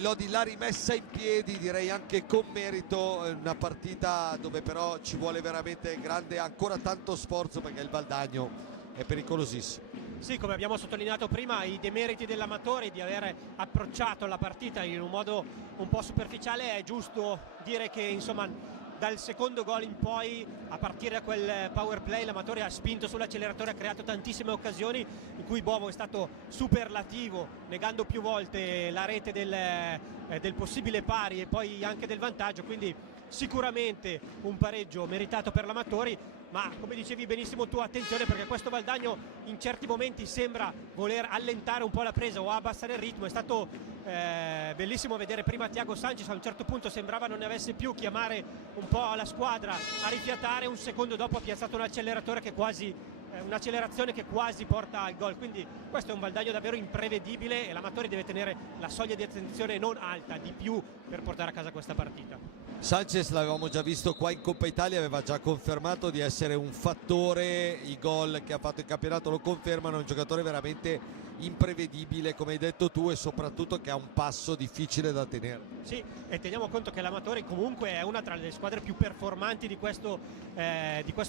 Lodi l'ha rimessa in piedi, direi anche con merito, una partita dove però ci vuole veramente grande, ancora tanto sforzo, perché il Valdagno è pericolosissimo. Sì, come abbiamo sottolineato prima, i demeriti dell'Amatori di aver approcciato la partita in un modo un po' superficiale. È giusto dire che insomma dal secondo gol in poi, a partire da quel power play, l'Amatori ha spinto sull'acceleratore, ha creato tantissime occasioni in cui Bovo è stato superlativo, negando più volte la rete del possibile pari e poi anche del vantaggio, quindi sicuramente un pareggio meritato per l'Amatori. Ma come dicevi benissimo tu, attenzione, perché questo Valdagno in certi momenti sembra voler allentare un po' la presa o abbassare il ritmo. È stato bellissimo vedere prima Thiago Sanchez, a un certo punto sembrava non ne avesse più, chiamare un po' la squadra a rifiatare, un secondo dopo ha piazzato un acceleratore che quasi un'accelerazione che quasi porta al gol. Quindi questo è un Valdagno davvero imprevedibile e l'Amatori deve tenere la soglia di attenzione non alta, di più, per portare a casa questa partita. Sanchez l'avevamo già visto qua in Coppa Italia, aveva già confermato di essere un fattore, i gol che ha fatto in campionato lo confermano, è un giocatore veramente imprevedibile come hai detto tu, e soprattutto che ha un passo difficile da tenere. Sì, e teniamo conto che l'Amatori comunque è una tra le squadre più performanti di questo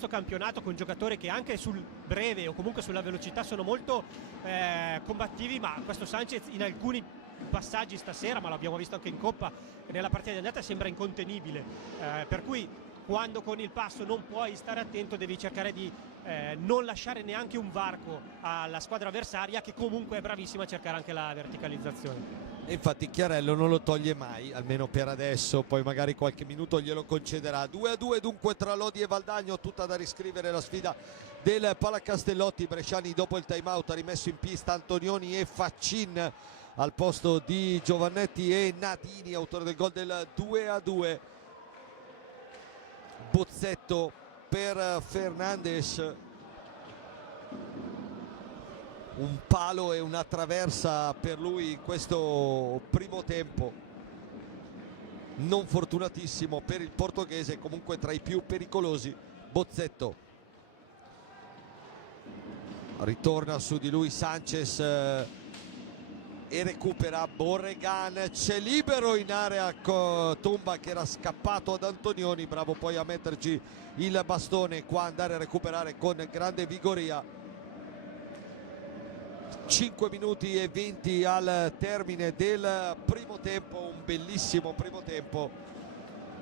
campionato, con giocatori che anche sul breve o comunque sulla velocità sono molto combattivi, ma questo Sanchez in alcuni passaggi stasera, ma l'abbiamo visto anche in Coppa e nella partita di andata, sembra incontenibile, per cui quando con il passo non puoi stare attento devi cercare di non lasciare neanche un varco alla squadra avversaria, che comunque è bravissima a cercare anche la verticalizzazione. E infatti Chiarello non lo toglie mai, almeno per adesso, poi magari qualche minuto glielo concederà. 2-2 dunque tra Lodi e Valdagno, tutta da riscrivere la sfida del Palacastellotti. Bresciani dopo il time out ha rimesso in pista Antonioni e Faccin al posto di Giovannetti e Nadini, autore del gol del 2-2. Bozzetto per Fernandes, un palo e una traversa per lui in questo primo tempo, non fortunatissimo per il portoghese, comunque tra i più pericolosi. Bozzetto, ritorna su di lui Sanchez e recupera Borregan, c'è libero in area Tomba che era scappato ad Antonioni, bravo poi a metterci il bastone qua, andare a recuperare con grande vigoria. 5 minuti e 20 al termine del primo tempo, un bellissimo primo tempo,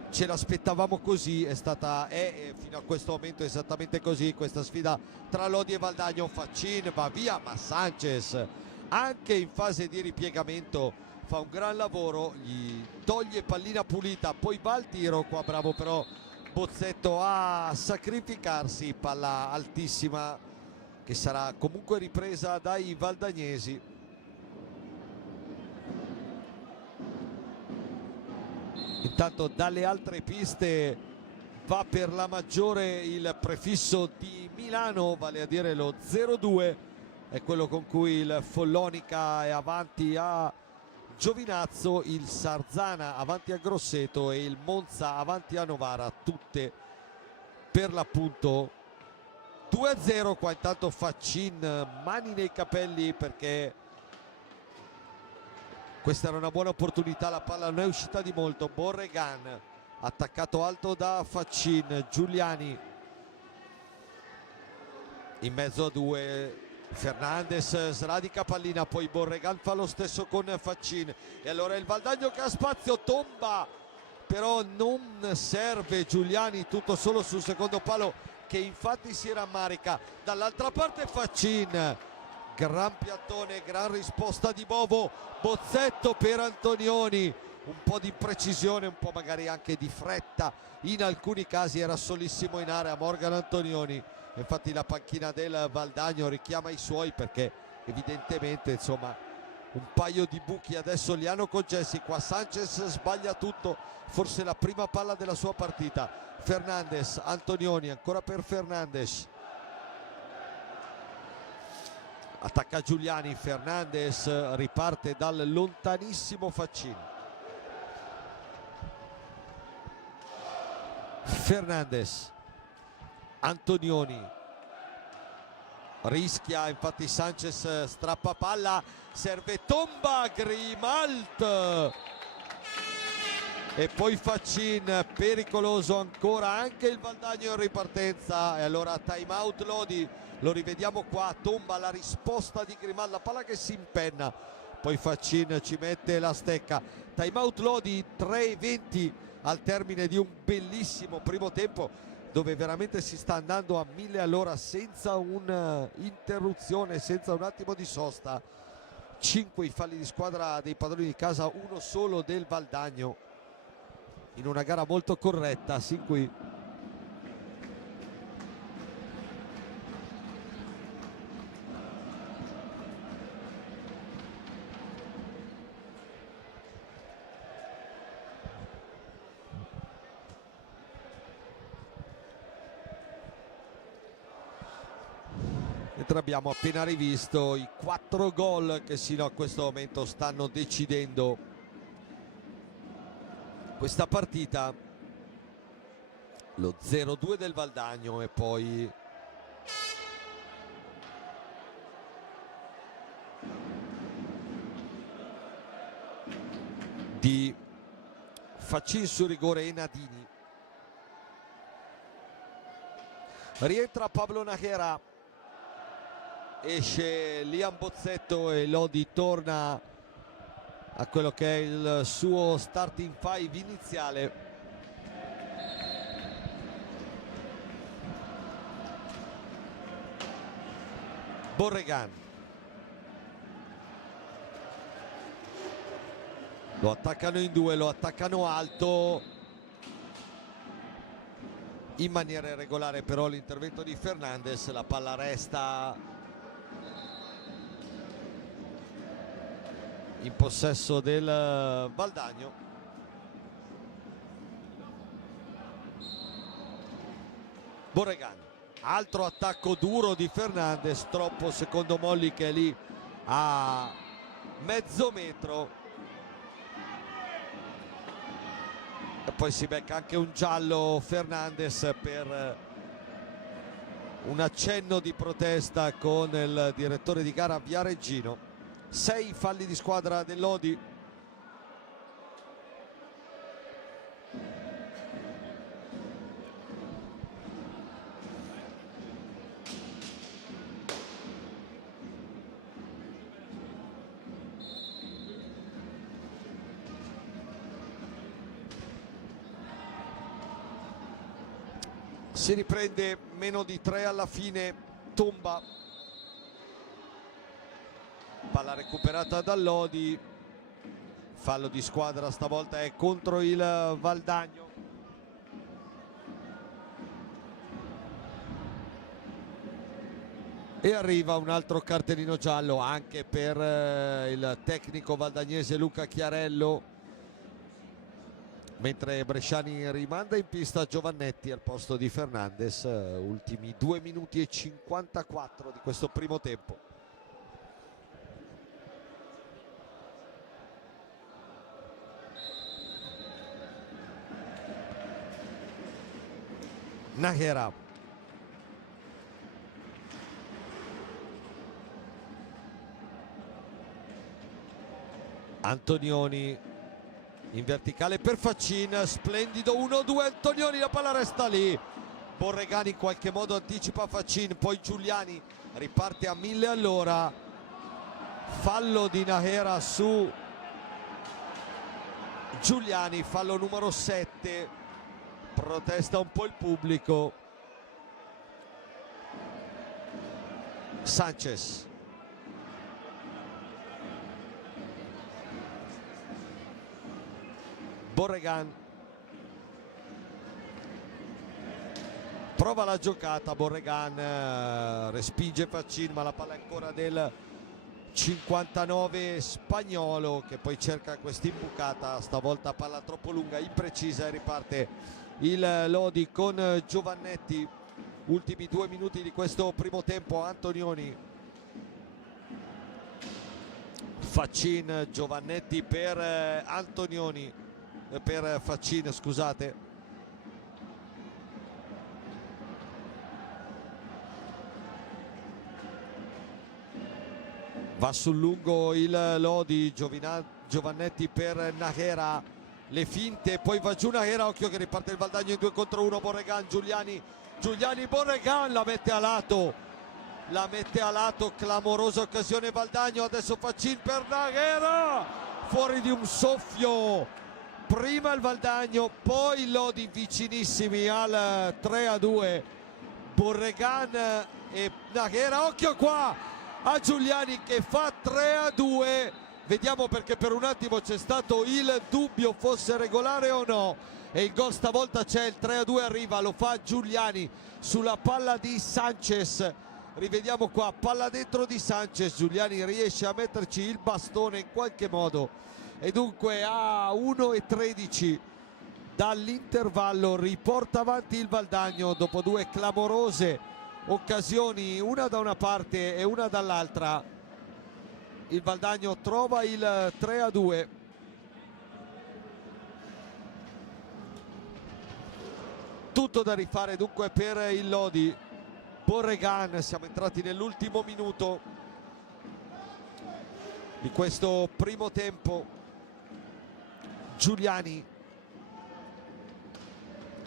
ce l'aspettavamo così, è fino a questo momento esattamente così questa sfida tra Lodi e Valdagno. Faccin va via, ma Sanchez anche in fase di ripiegamento fa un gran lavoro, gli toglie pallina pulita, poi va al tiro, qua bravo però Bozzetto a sacrificarsi, palla altissima che sarà comunque ripresa dai valdagnesi. Intanto dalle altre piste va per la maggiore il prefisso di Milano, vale a dire lo 0-2, è quello con cui il Follonica è avanti a Giovinazzo, il Sarzana avanti a Grosseto e il Monza avanti a Novara, tutte per l'appunto 2-0. Qua intanto Faccin mani nei capelli, perché questa era una buona opportunità, la palla non è uscita di molto. Borregan attaccato alto da Faccin, Giuliani in mezzo a due, Fernandes sradica pallina, poi Borregan fa lo stesso con Faccin e allora il Valdagno che ha spazio, Tomba però non serve, Giuliani tutto solo sul secondo palo che infatti si rammarica. Dall'altra parte Faccin, gran piattone, gran risposta di Bovo. Bozzetto per Antonioni, un po' di precisione, un po' magari anche di fretta in alcuni casi, era solissimo in area Morgan Antonioni. Infatti la panchina del Valdagno richiama i suoi, perché evidentemente insomma un paio di buchi adesso li hanno concessi. Qua Sanchez sbaglia tutto, forse la prima palla della sua partita. Fernandes, Antonioni ancora per Fernandes, attacca Giuliani, Fernandes riparte dal lontanissimo Faccin. Fernandes, Antonioni, rischia, infatti Sanchez strappa palla, serve Tomba, Grimalt e poi Faccin, pericoloso ancora anche il Valdagno in ripartenza, e allora time out Lodi, lo rivediamo qua, Tomba, la risposta di Grimalt, la palla che si impenna, poi Faccin ci mette la stecca. Time out Lodi, 3:20 al termine di un bellissimo primo tempo dove veramente si sta andando a 1000 all'ora senza un'interruzione, senza un attimo di sosta. 5 i falli di squadra dei padroni di casa, uno solo del Valdagno in una gara molto corretta, sin qui. Mentre abbiamo appena rivisto i 4 gol che sino a questo momento stanno decidendo questa partita, lo 0-2 del Valdagno e poi di Faccin su rigore e Nadini. Rientra Pablo Najera, esce Liam Bozzetto e Lodi torna a quello che è il suo starting five iniziale. Borregan lo attaccano in due, lo attaccano alto in maniera irregolare, però l'intervento di Fernandez, la palla resta in possesso del Valdagno. Borregan, altro attacco duro di Fernandez, troppo secondo Molli che è lì a mezzo metro, e poi si becca anche un giallo Fernandez per un accenno di protesta con il direttore di gara Viareggino. 6 falli di squadra dell'Odi. Si riprende meno di 3 alla fine. Tomba, palla recuperata dall'Odi, fallo di squadra, stavolta è contro il Valdagno. E arriva un altro cartellino giallo anche per il tecnico valdagnese Luca Chiarello, mentre Bresciani rimanda in pista Giovannetti al posto di Fernandez. Ultimi 2 minuti e 54 di questo primo tempo. Najera, Antonioni in verticale per Faccin, splendido 1-2 Antonioni, la palla resta lì, Borregani in qualche modo anticipa Faccin, poi Giuliani riparte a 1000 all'ora, fallo di Najera su Giuliani, fallo numero 7, protesta un po' il pubblico. Sanchez, Borregan, prova la giocata Borregan, respinge Faccin, ma la palla è ancora del 59 spagnolo, che poi cerca quest'imbucata, stavolta palla troppo lunga, imprecisa, e riparte il Lodi con Giovannetti. Ultimi 2 minuti di questo primo tempo. Antonioni, Faccin, Giovannetti per Antonioni, per Faccin, scusate. Va sul lungo il Lodi, Giovannetti per Nahera, le finte, poi va giù Nahera, occhio che riparte il Valdagno in 2 contro 1, Borregan, Giuliani, Borregan la mette a lato, clamorosa occasione Valdagno, adesso Faccin per Nahera, fuori di un soffio, prima il Valdagno, poi il Lodi vicinissimi al 3-2, Borregan e Nahera, occhio qua a Giuliani che fa 3-2, vediamo perché per un attimo c'è stato il dubbio fosse regolare o no, e il gol stavolta c'è, il 3-2 arriva, lo fa Giuliani sulla palla di Sanchez, rivediamo qua, palla dentro di Sanchez, Giuliani riesce a metterci il bastone in qualche modo e dunque a 1:13 dall'intervallo riporta avanti il Valdagno dopo 2 clamorose occasioni, una da una parte e una dall'altra. Il Valdagno trova il 3-2. Tutto da rifare dunque per il Lodi. Borregan, siamo entrati nell'ultimo minuto di questo primo tempo. Giuliani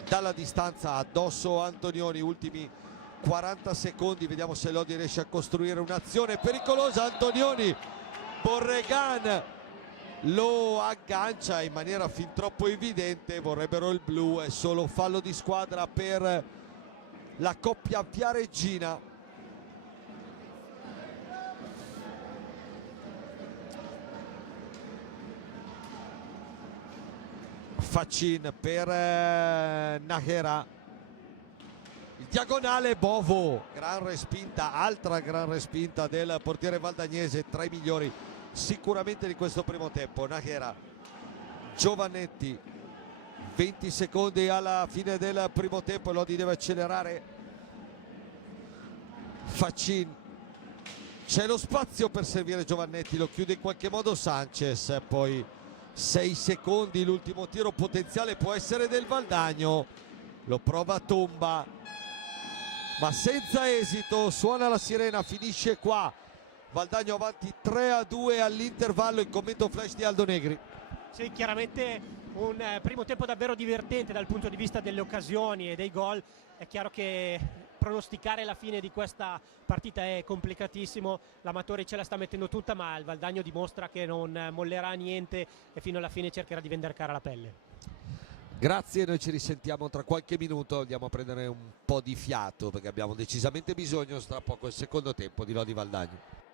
dalla distanza addosso Antonioni, ultimi 40 secondi, vediamo se Lodi riesce a costruire un'azione pericolosa. Antonioni, Borregan lo aggancia in maniera fin troppo evidente, vorrebbero il blu, è solo fallo di squadra per la coppia viareggina. Faccin per Nahera, il diagonale Bovo, gran respinta, altra gran respinta del portiere valdagnese, tra i migliori sicuramente di questo primo tempo. Nahera, Giovannetti, 20 secondi alla fine del primo tempo, Lodi deve accelerare. Faccin, c'è lo spazio per servire Giovannetti, lo chiude in qualche modo Sanchez, poi 6 secondi, l'ultimo tiro potenziale può essere del Valdagno, lo prova Tomba ma senza esito, suona la sirena, finisce qua, Valdagno avanti 3-2 all'intervallo. Il commento flash di Aldo Negri. Sì, chiaramente un primo tempo davvero divertente dal punto di vista delle occasioni e dei gol. È chiaro che pronosticare la fine di questa partita è complicatissimo, l'Amatori ce la sta mettendo tutta, ma il Valdagno dimostra che non mollerà niente e fino alla fine cercherà di vendere cara la pelle. Grazie, noi ci risentiamo tra qualche minuto, andiamo a prendere un po' di fiato perché abbiamo decisamente bisogno, tra poco il secondo tempo di Lodi Valdagno.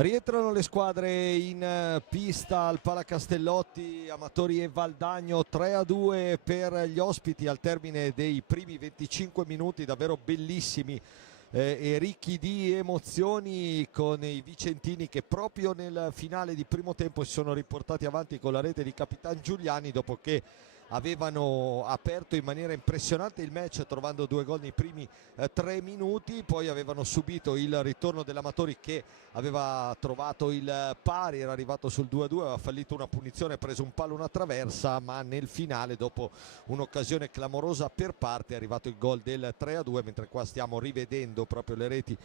Rientrano le squadre in pista al Palacastellotti, Amatori e Valdagno. 3-2 per gli ospiti al termine dei primi 25 minuti davvero bellissimi e ricchi di emozioni, con i vicentini che proprio nel finale di primo tempo si sono riportati avanti con la rete di Capitan Giuliani, dopo che avevano aperto in maniera impressionante il match trovando 2 gol nei primi 3 minuti. Poi avevano subito il ritorno dell'Amatori che aveva trovato il pari, era arrivato sul 2-2, aveva fallito una punizione, preso un palo, una traversa, ma nel finale, dopo un'occasione clamorosa per parte, è arrivato il gol del 3-2, mentre qua stiamo rivedendo proprio le reti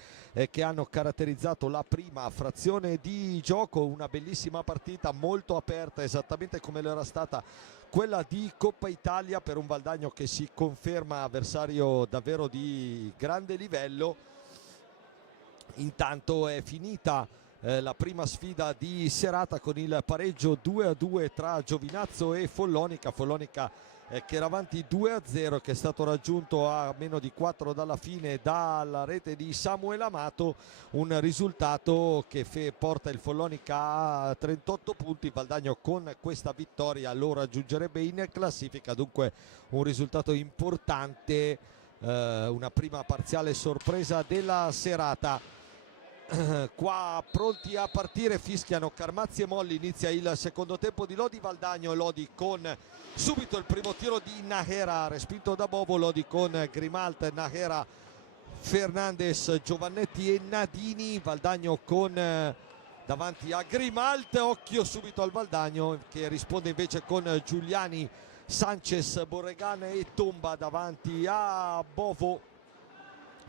che hanno caratterizzato la prima frazione di gioco. Una bellissima partita molto aperta, esattamente come lo era stata quella di Coppa Italia, per un Valdagno che si conferma avversario davvero di grande livello. Intanto è finita la prima sfida di serata con il pareggio 2-2 tra Giovinazzo e Follonica. Che era avanti 2-0, che è stato raggiunto a meno di 4 dalla fine dalla rete di Samuel Amato, un risultato che porta il Follonica a 38 punti. Valdagno con questa vittoria lo raggiungerebbe in classifica, dunque un risultato importante, una prima parziale sorpresa della serata. Qua pronti a partire, fischiano Carmazzi e Molli, inizia il secondo tempo di Lodi Valdagno. Lodi con subito il primo tiro di Nahera, respinto da Bovo. Lodi con Grimalt, Nahera, Fernandez, Giovannetti e Nadini. Valdagno con davanti a Grimalt, occhio subito al Valdagno che risponde invece con Giuliani, Sanchez, Borregan e Tomba davanti a Bovo.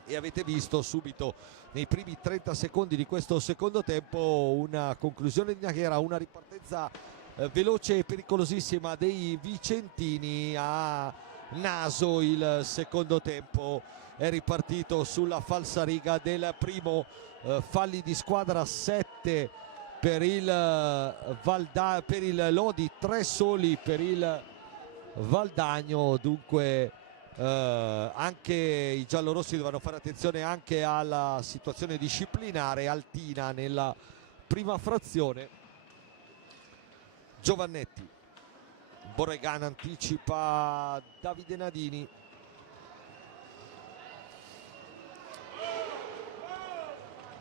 E avete visto subito nei primi 30 secondi di questo secondo tempo una conclusione di Nahera, una ripartenza veloce e pericolosissima dei vicentini. A naso il secondo tempo è ripartito sulla falsariga del primo, falli di squadra 7 per il Lodi, 3 soli per il Valdagno. Dunque anche i giallorossi dovranno fare attenzione anche alla situazione disciplinare altina nella prima frazione. Giovannetti, Borregan anticipa Davide Nadini,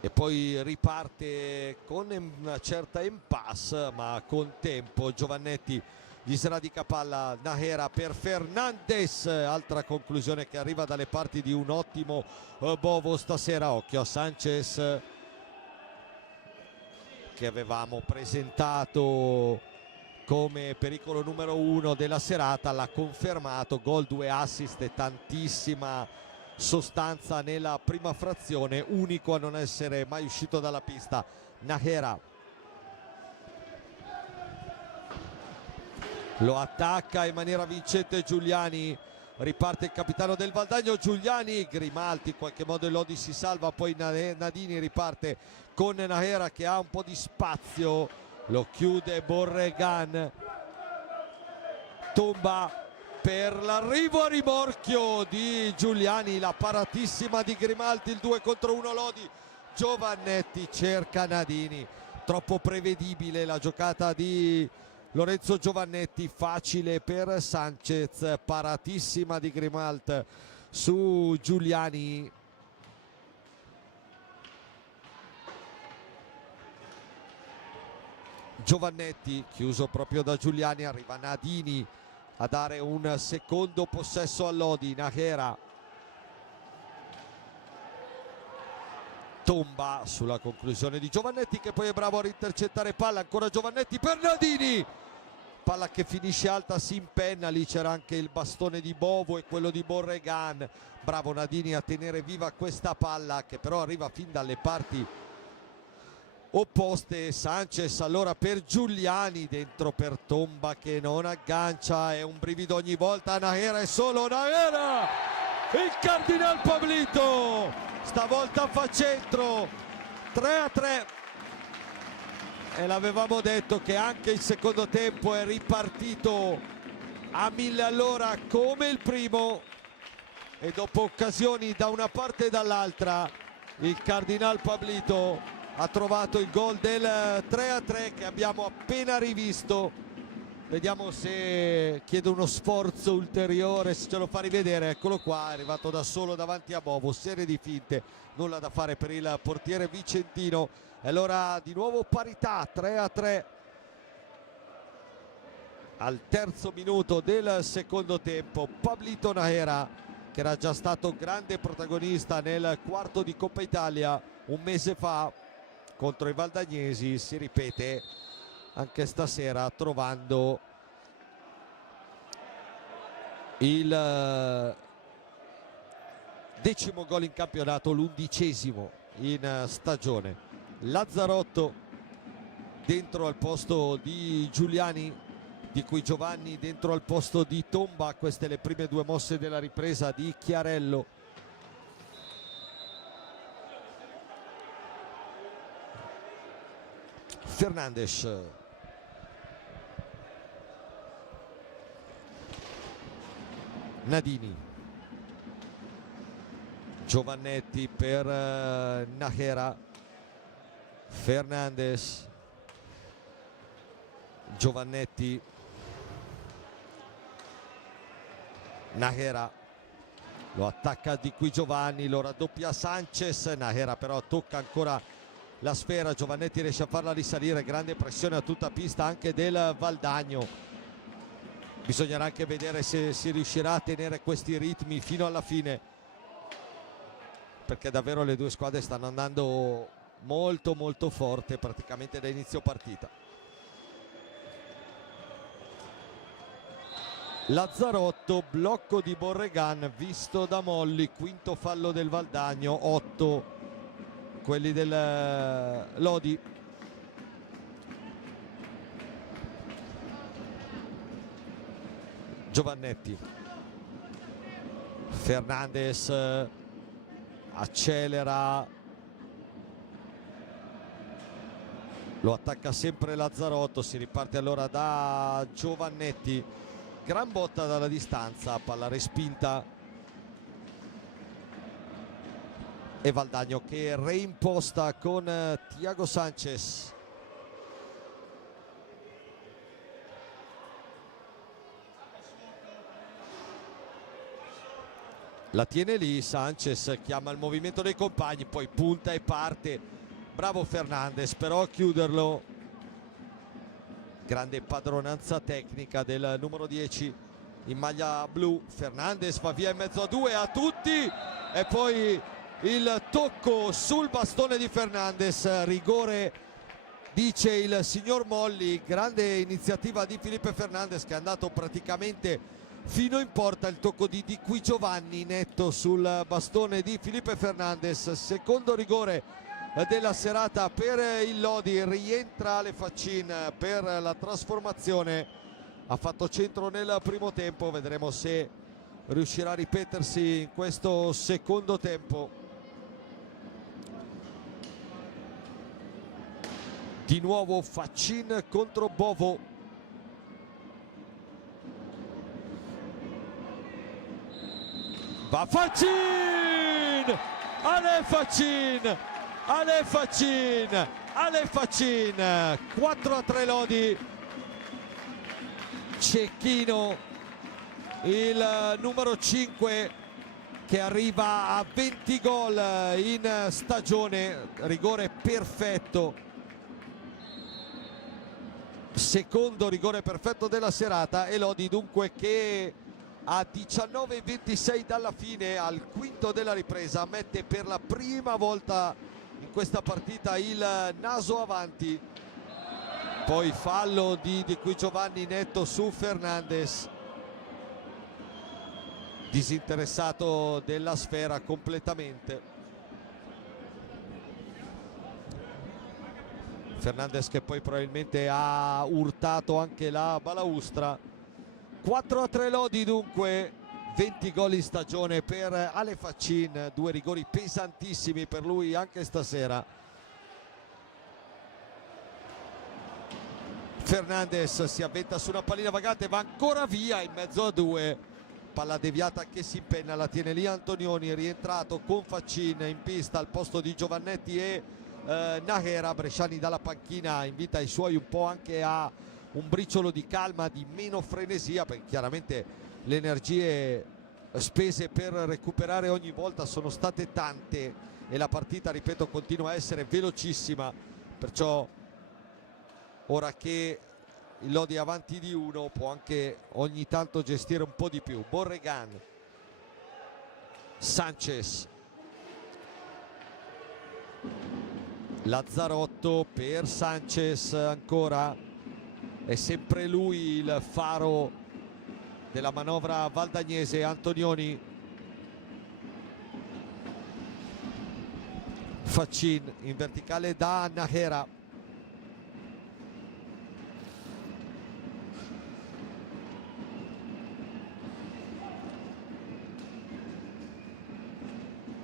e poi riparte con una certa impasse ma con tempo. Giovannetti gli sradica palla, Nahera per Fernandez, altra conclusione che arriva dalle parti di un ottimo Bovo stasera. Occhio a Sanchez, che avevamo presentato come pericolo numero 1 della serata, l'ha confermato, gol, 2 assist e tantissima sostanza nella prima frazione, unico a non essere mai uscito dalla pista. Nahera lo attacca in maniera vincente Giuliani, riparte il capitano del Valdagno Giuliani. Grimalti in qualche modo, Lodi si salva, poi Nadini riparte con Nahera che ha un po' di spazio, lo chiude Borregan. Tomba per l'arrivo a rimorchio di Giuliani, la paratissima di Grimalti, il 2 contro 1 Lodi. Giovannetti cerca Nadini, troppo prevedibile la giocata di Lorenzo Giovannetti, facile per Sanchez, paratissima di Grimalt su Giuliani. Giovannetti chiuso proprio da Giuliani, arriva Nadini a dare un secondo possesso a Lodi. Nahera, Tomba sulla conclusione di Giovannetti, che poi è bravo a rintercettare palla, ancora Giovannetti per Nadini, palla che finisce alta, si impenna. Lì c'era anche il bastone di Bovo e quello di Borregan, bravo Nadini a tenere viva questa palla che però arriva fin dalle parti opposte. Sanchez allora per Giuliani, dentro per Tomba che non aggancia, è un brivido ogni volta. Nahera è solo Nahera, il Cardinal Pablito stavolta fa centro, 3-3. E l'avevamo detto che anche il secondo tempo è ripartito a 1000 all'ora come il primo, e dopo occasioni da una parte e dall'altra il Cardinal Pablito ha trovato il gol del 3-3 che abbiamo appena rivisto. Vediamo se chiede uno sforzo ulteriore, se ce lo fa rivedere. Eccolo qua, è arrivato da solo davanti a Bovo, serie di finte, nulla da fare per il portiere vicentino. E allora di nuovo parità, 3-3 al terzo minuto del secondo tempo. Pablito Nahera, che era già stato grande protagonista nel quarto di Coppa Italia un mese fa contro i valdagnesi, si ripete anche stasera trovando il 10° gol in campionato, l'11° in stagione. Lazzarotto dentro al posto di Giuliani, di cui Giovanni dentro al posto di Tomba. Queste le prime due mosse della ripresa di Chiarello. Fernandes, Nadini, Giovannetti per Nahera, Fernandes, Giovannetti, Nahera, lo attacca di qui Giovanni, lo raddoppia Sanchez, Nahera però tocca ancora la sfera, Giovannetti riesce a farla risalire, grande pressione a tutta pista anche del Valdagno. Bisognerà anche vedere se si riuscirà a tenere questi ritmi fino alla fine, perché davvero le due squadre stanno andando molto molto forte praticamente da inizio partita. Lazzarotto, blocco di Borregan visto da Molli, quinto fallo del Valdagno, 8 quelli del Lodi. Giovannetti, Fernandes accelera, lo attacca sempre Lazzarotto, si riparte allora da Giovannetti, gran botta dalla distanza, palla respinta e Valdagno che reimposta con Thiago Sanchez. La tiene lì, Sanchez chiama il movimento dei compagni, poi punta e parte. Bravo Fernandes però a chiuderlo. Grande padronanza tecnica del numero 10 in maglia blu. Fernandes va via in mezzo a due, a tutti, e poi il tocco sul bastone di Fernandes. Rigore, dice il signor Molli. Grande iniziativa di Felipe Fernandes, che è andato praticamente fino in porta. Il tocco di qui Giovanni netto sul bastone di Felipe Fernandes. Secondo rigore della serata per il Lodi. Rientra Ale Faccin per la trasformazione, ha fatto centro nel primo tempo, vedremo se riuscirà a ripetersi in questo secondo tempo. Di nuovo Faccin contro Bovo. Va Faccin! Ale Faccin! Ale Faccin! Ale Faccin! 4-3 Lodi. Cecchino, il numero 5, che arriva a 20 gol in stagione. Rigore perfetto. Secondo rigore perfetto della serata, e Lodi dunque che a 19-26 dalla fine, al quinto della ripresa, mette per la prima volta in questa partita il naso avanti. Poi fallo di qui Giovanni netto su Fernandes, disinteressato della sfera completamente. Fernandes che poi probabilmente ha urtato anche la balaustra. 4-3 Lodi dunque, 20 gol in stagione per Ale Faccin, 2 rigori pesantissimi per lui anche stasera. Fernandes si avventa su una pallina vagante, va ancora via in mezzo a due, palla deviata che si impenna, la tiene lì Antonioni, rientrato con Faccin in pista al posto di Giovannetti e Nahera. Bresciani dalla panchina invita i suoi un po' anche a un briciolo di calma, di meno frenesia, perché chiaramente le energie spese per recuperare ogni volta sono state tante e la partita, ripeto, continua a essere velocissima, perciò ora che il Lodi è avanti di 1 può anche ogni tanto gestire un po' di più. Borregan, Sanchez, Lazzarotto per Sanchez, ancora è sempre lui il faro della manovra valdagnese. Antonioni, Faccin in verticale da Nahera,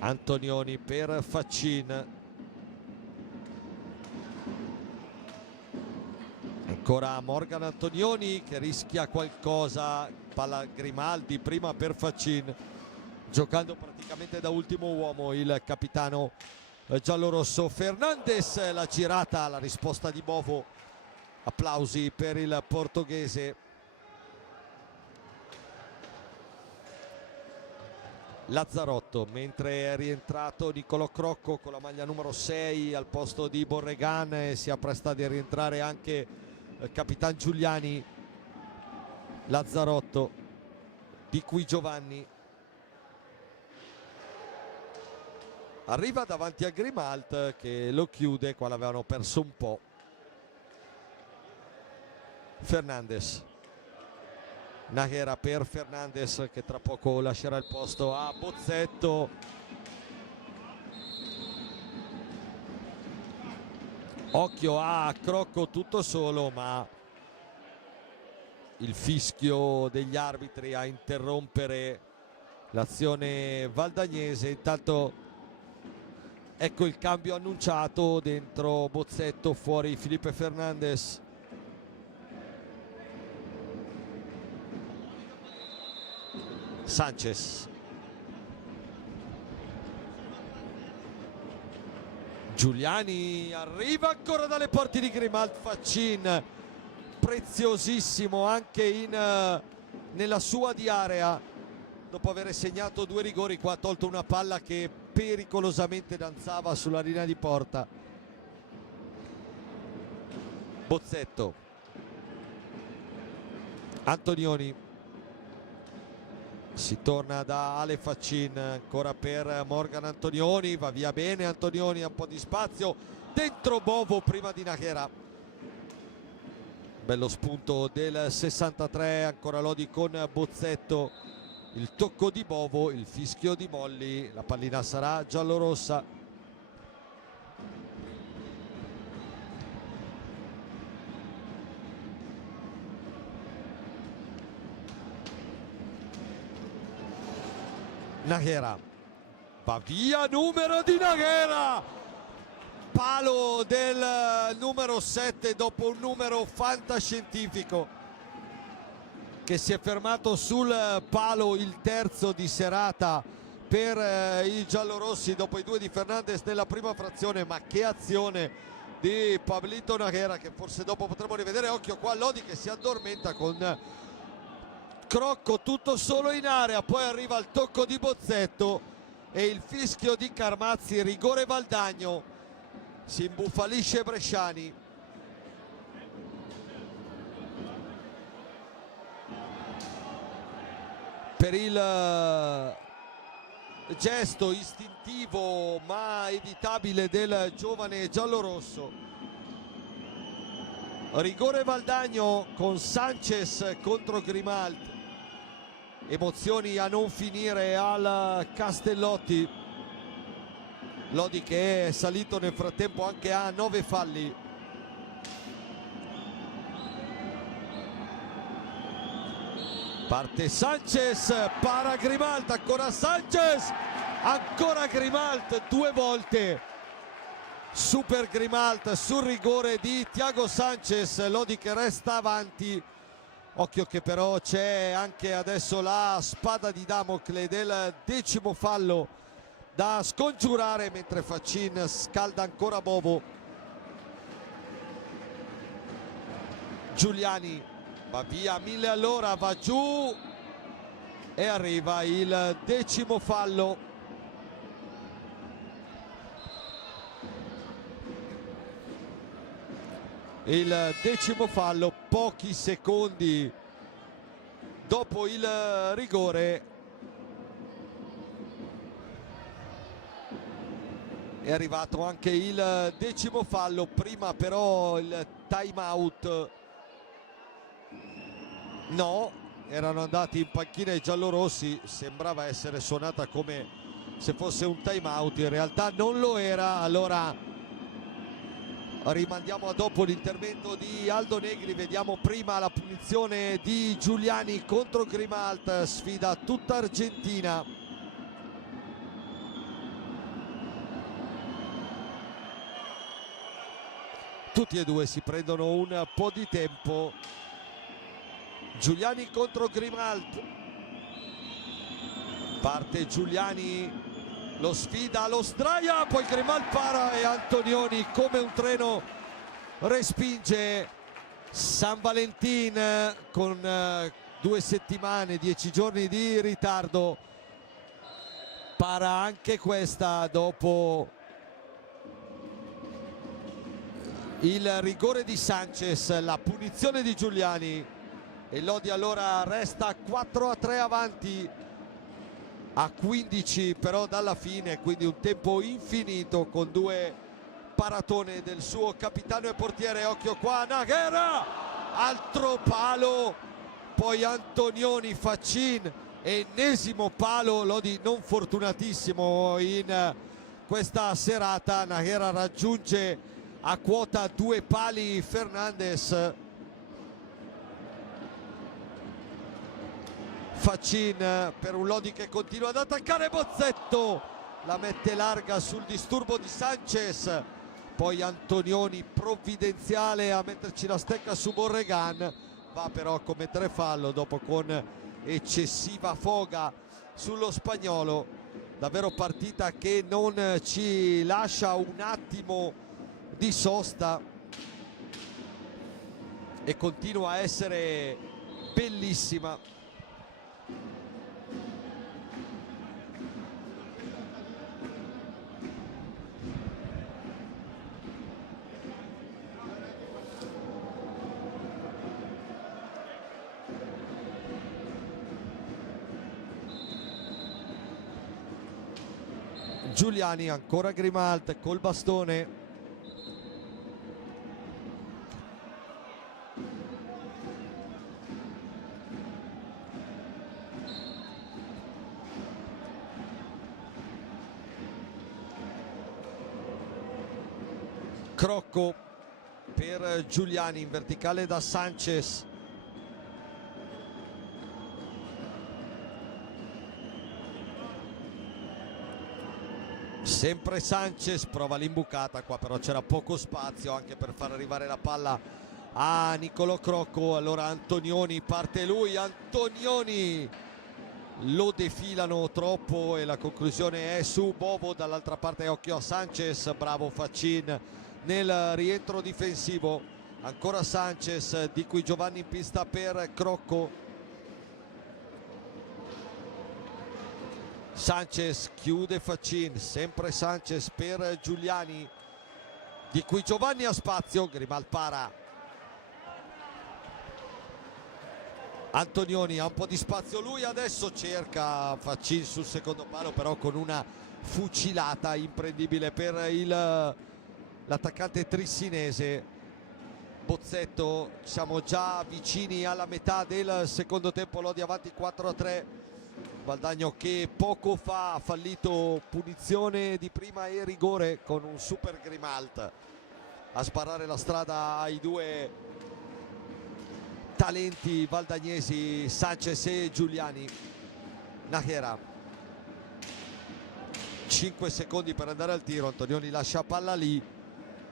Antonioni per Faccin, ancora Morgan Antonioni che rischia qualcosa, palla Grimaldi prima per Faccin, giocando praticamente da ultimo uomo il capitano giallorosso. Fernandes, la girata, la risposta di Bovo, applausi per il portoghese. Lazzarotto, mentre è rientrato Nicolò Crocco con la maglia numero 6 al posto di Borregan, e si appresta a rientrare anche Capitan Giuliani. Lazzarotto, di cui Giovanni arriva davanti a Grimalt che lo chiude, qua l'avevano perso un po'. Fernandes, Nahera per Fernandes che tra poco lascerà il posto a Bozzetto. Occhio a Crocco tutto solo, ma il fischio degli arbitri a interrompere l'azione valdagnese. Intanto ecco il cambio annunciato, dentro Bozzetto, fuori Felipe Fernandes. Sanchez, Giuliani arriva ancora dalle parti di Grimalt. Faccin, preziosissimo anche nella sua di area, dopo aver segnato 2 rigori. Qua ha tolto una palla che pericolosamente danzava sulla linea di porta. Bozzetto, Antonioni, si torna da Ale Faccin, ancora per Morgan Antonioni, va via bene Antonioni, ha un po' di spazio, dentro Bovo prima di Nahera. Bello spunto del 63, ancora Lodi con Bozzetto, il tocco di Bovo, il fischio di Molli, la pallina sarà giallorossa. Nahera, va via, numero di Nahera, palo del numero 7 dopo un numero fantascientifico che si è fermato sul palo, il terzo di serata per i giallorossi dopo i 2 di Fernandes nella prima frazione. Ma che azione di Pablito Nahera, che forse dopo potremo rivedere. Occhio qua Lodi che si addormenta con Crocco tutto solo in area, poi arriva il tocco di Bozzetto e il fischio di Carmazzi, rigore Valdagno, si imbufalisce Bresciani. Per il gesto istintivo ma evitabile del giovane giallorosso. Rigore Valdagno con Sanchez contro Grimalt. Emozioni a non finire al Castellotti. Lodi che è salito nel frattempo anche a 9 falli. Parte Sanchez, para Grimalt, ancora Sanchez, ancora Grimalt 2 volte. Super Grimalt sul rigore di Thiago Sanchez. Lodi che resta avanti. Occhio che però c'è anche adesso la spada di Damocle del 10° fallo da scongiurare, mentre Faccin scalda ancora Bovo. Giuliani va via 1000 all'ora, va giù e arriva il 10° fallo. Il 10° fallo pochi secondi dopo il rigore. È arrivato anche il 10° fallo, prima però il time out. No, erano andati in panchina i giallorossi, sembrava essere suonata come se fosse un time out, in realtà non lo era. Allora rimandiamo a dopo l'intervento di Aldo Negri, vediamo prima la punizione di Giuliani contro Grimalt, sfida tutta argentina. Tutti e due si prendono un po' di tempo. Giuliani contro Grimalt, parte Giuliani, lo sfida, lo sdraia, poi Grimalt para e Antonioni come un treno respinge San Valentin con 2 settimane, 10 giorni di ritardo. Para anche questa dopo il rigore di Sanchez, la punizione di Giuliani, e Lodi allora resta 4-3 avanti a 15 però dalla fine, quindi un tempo infinito con 2 paratone del suo capitano e portiere. Occhio qua, Nájera, altro palo, poi Antonioni, Faccin, ennesimo palo. Lodi non fortunatissimo in questa serata. Nájera raggiunge a quota 2 pali Fernandez. Faccin per un Lodi che continua ad attaccare, Bozzetto la mette larga sul disturbo di Sanchez, poi Antonioni provvidenziale a metterci la stecca su Borregan, va però a commettere fallo dopo con eccessiva foga sullo spagnolo. Davvero partita che non ci lascia un attimo di sosta e continua a essere bellissima. Giuliani, ancora Grimalt col bastone. Crocco per Giuliani in verticale da Sanchez. Sempre Sanchez, prova l'imbucata, qua però c'era poco spazio anche per far arrivare la palla a Nicolò Crocco. Allora Antonioni, parte lui, Antonioni lo defilano troppo e la conclusione è su Bovo. Dall'altra parte occhio a Sanchez, bravo Faccin nel rientro difensivo. Ancora Sanchez, di cui Giovanni in pista per Crocco. Sanchez chiude Faccin, sempre Sanchez per Giuliani, di cui Giovanni ha spazio, Grimalt para. Antonioni ha un po' di spazio lui, adesso cerca Faccin sul secondo palo, però con una fucilata imprendibile per l'attaccante trissinese. Bozzetto, siamo già vicini alla metà del secondo tempo, Lodi avanti 4-3. Valdagno che poco fa ha fallito punizione di prima e rigore con un super Grimalt a sparare la strada ai 2 talenti valdagnesi, Sanchez e Giuliani. Nájera, 5 secondi per andare al tiro, Antonioni lascia palla lì,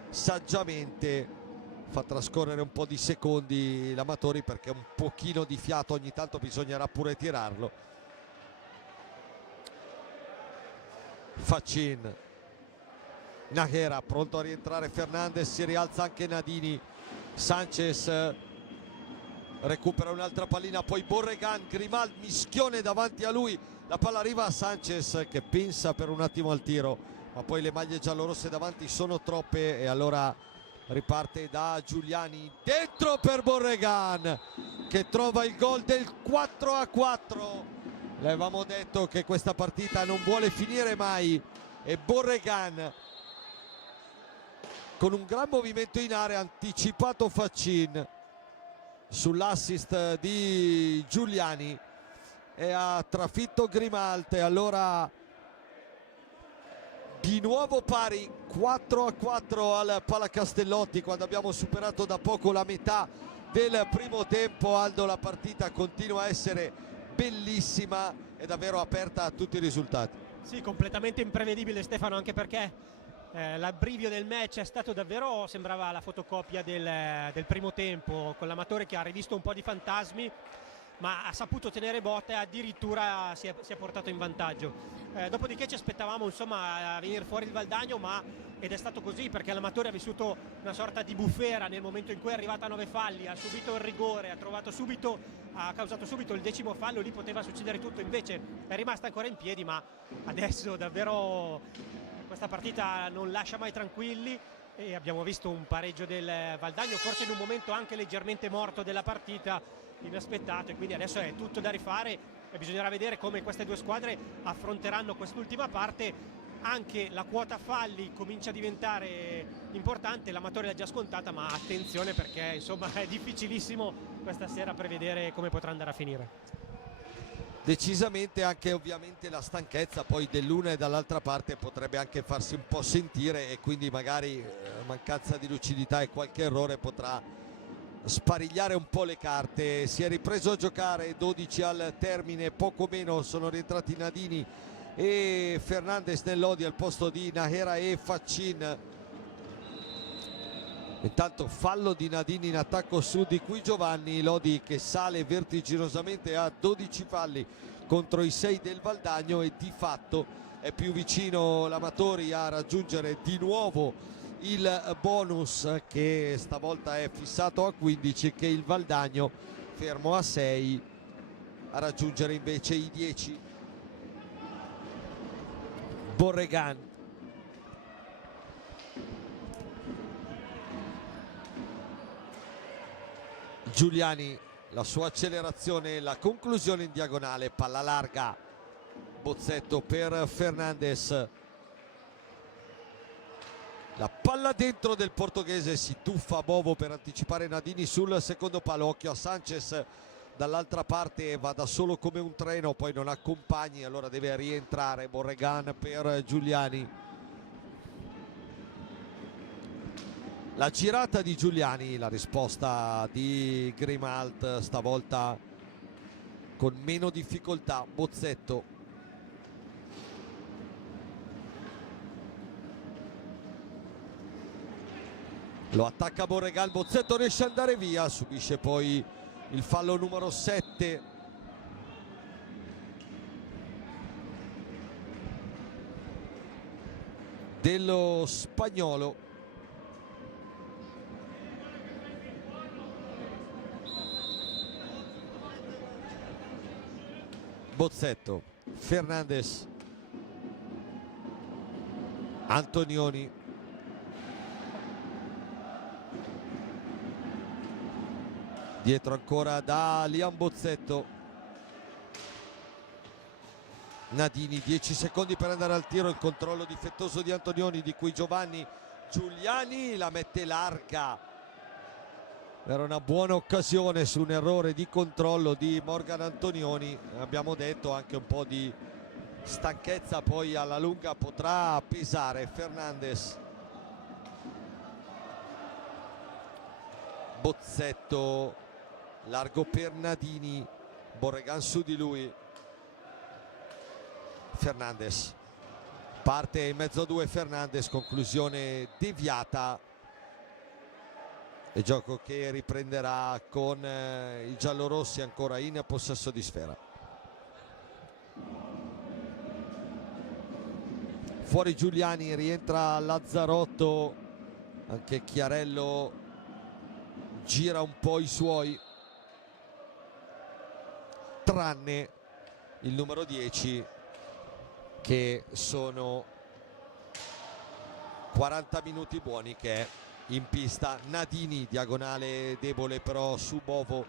saggiamente fa trascorrere un po' di secondi l'Amatori perché un pochino di fiato ogni tanto bisognerà pure tirarlo. Facin, Nahera pronto a rientrare, Fernandez, si rialza anche Nadini, Sanchez recupera un'altra pallina, poi Borregan, Grimald, mischione davanti a lui, la palla arriva a Sanchez che pensa per un attimo al tiro, ma poi le maglie giallorosse davanti sono troppe e allora riparte da Giuliani, dentro per Borregan che trova il gol del 4-4. Le avevamo detto che questa partita non vuole finire mai e Borregan con un gran movimento in area, anticipato Facin sull'assist di Giuliani e ha trafitto Grimalt e allora di nuovo pari 4-4 al Palacastellotti quando abbiamo superato da poco la metà del primo tempo. Aldo, la partita continua a essere bellissima e davvero aperta a tutti i risultati. Sì, completamente imprevedibile Stefano, anche perché l'abbrivio del match è stato davvero, sembrava la fotocopia del primo tempo, con l'Amatore che ha rivisto un po' di fantasmi ma ha saputo tenere botta e addirittura si è portato in vantaggio. Dopodiché ci aspettavamo insomma a venire fuori il Valdagno, ed è stato così perché l'Amatore ha vissuto una sorta di bufera nel momento in cui è arrivata a 9 falli, ha subito il rigore, ha causato subito il 10° fallo, lì poteva succedere tutto, invece è rimasta ancora in piedi, ma adesso davvero questa partita non lascia mai tranquilli e abbiamo visto un pareggio del Valdagno, forse in un momento anche leggermente morto della partita, inaspettato, e quindi adesso è tutto da rifare e bisognerà vedere come queste due squadre affronteranno quest'ultima parte. Anche la quota falli comincia a diventare importante, l'Amatore l'ha già scontata, ma attenzione perché insomma è difficilissimo questa sera prevedere come potrà andare a finire. Decisamente anche ovviamente la stanchezza poi dell'una e dall'altra parte potrebbe anche farsi un po' sentire e quindi magari mancanza di lucidità e qualche errore potrà sparigliare un po' le carte. Si è ripreso a giocare, 12 al termine, poco meno sono rientrati Nadini e Fernandez nell'Odi al posto di Nahera e Facin. Intanto fallo di Nadini in attacco su Di Qui Giovanni, Lodi che sale vertiginosamente a 12 falli contro i 6 del Valdagno e di fatto è più vicino l'Amatori a raggiungere di nuovo il bonus che stavolta è fissato a 15, che il Valdagno fermo a 6 a raggiungere invece i 10. Borregan, Giuliani, la sua accelerazione, la conclusione in diagonale, palla larga, Bozzetto per Fernandez, la palla dentro del portoghese, si tuffa Bovo per anticipare Nadini sul secondo palo, occhio a Sanchez dall'altra parte, va da solo come un treno, poi non accompagni, allora deve rientrare Borregan per Giuliani. La girata di Giuliani, la risposta di Grimalt, stavolta con meno difficoltà, Bozzetto. Lo attacca Borregan, Bozzetto riesce ad andare via, subisce poi il fallo numero 7. Dello spagnolo. Bozzetto, Fernandez, Antonioni, dietro ancora da Liam Bozzetto, Nadini, 10 secondi per andare al tiro, il controllo difettoso di Antonioni, Di Qui Giovanni, Giuliani la mette larga. Era una buona occasione su un errore di controllo di Morgan Antonioni, abbiamo detto anche un po' di stanchezza poi alla lunga potrà pesare. Fernandez, Bozzetto largo per Nadini, Borregan su di lui, Fernandez parte in mezzo a due, Fernandez, conclusione deviata e gioco che riprenderà con i giallorossi ancora in possesso di sfera. fuori Giuliani, rientra Lazzarotto, anche Chiarello gira un po' i suoi, tranne il numero 10, che sono 40 minuti buoni che è in pista. Nadini, diagonale debole però su Bovo.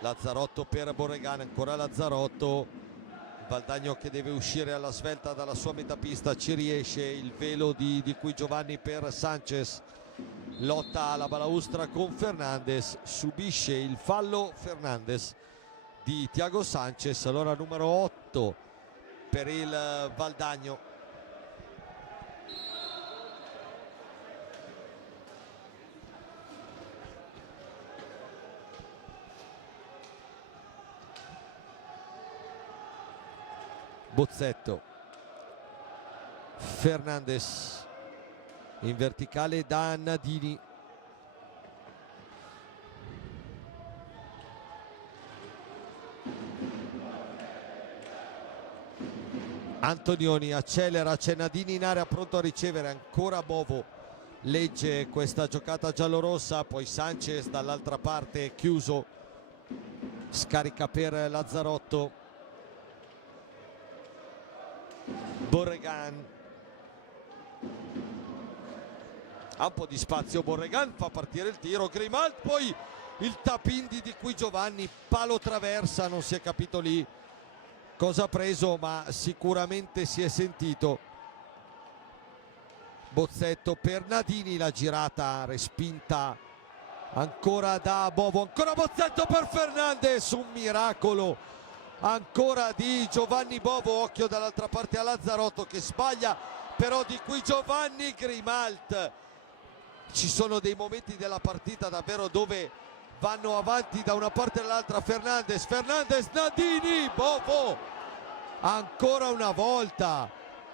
Lazzarotto per Borregan, ancora Lazzarotto, Valdagno che deve uscire alla svelta dalla sua metapista, ci riesce. Il velo di Qui Giovanni per Sanchez, lotta alla balaustra con Fernandez, subisce il fallo Fernandez di Thiago Sanchez. Allora numero 8 per il Valdagno. Bozzetto, Fernandez in verticale da Nadini, Antonioni accelera, c'è Nadini in area pronto a ricevere, ancora Bovo legge questa giocata giallorossa, poi Sanchez dall'altra parte chiuso, scarica per Lazzarotto. Borregan ha un po' di spazio, Borregan fa partire il tiro, Grimald, poi il tap-in di Qui Giovanni, palo traversa, non si è capito lì cosa ha preso, ma sicuramente si è sentito. Bozzetto per Nadini, la girata respinta ancora da Bovo, ancora Bozzetto per Fernandez, un miracolo ancora di Giovanni Bovo. Occhio dall'altra parte a Lazzarotto che sbaglia, però di Qui Giovanni. Grimald, ci sono dei momenti della partita davvero dove vanno avanti da una parte all'altra. Fernandez, Nadini, Bovo ancora una volta,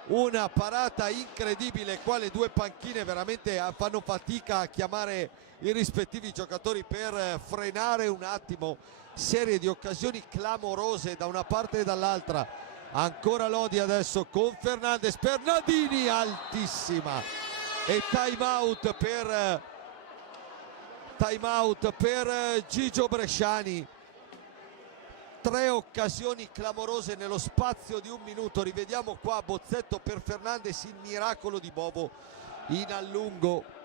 una parata incredibile. Qua le due panchine veramente fanno fatica a chiamare i rispettivi giocatori per frenare un attimo. Serie di occasioni clamorose da una parte e dall'altra. Ancora Lodi adesso con Fernandez per Nadini, altissima, e time out per Gigio Bresciani. 3 occasioni clamorose nello spazio di un minuto. Rivediamo qua Bozzetto per Fernandez, il miracolo di Bovo in allungo.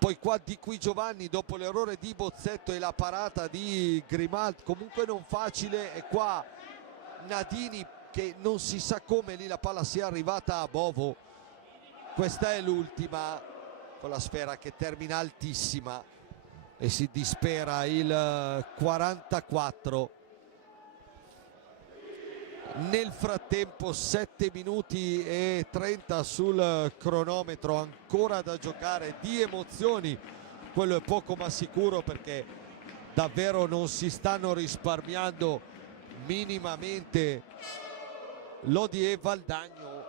Poi qua di Qui Giovanni dopo l'errore di Bozzetto e la parata di Grimald, comunque non facile. E qua Nadini che non si sa come lì la palla sia arrivata a Bovo. Questa è l'ultima, con la sfera che termina altissima e si dispera il 44. Nel frattempo 7 minuti e 30 sul cronometro, ancora da giocare, di emozioni, quello è poco ma sicuro, perché davvero non si stanno risparmiando minimamente Lodi e Valdagno.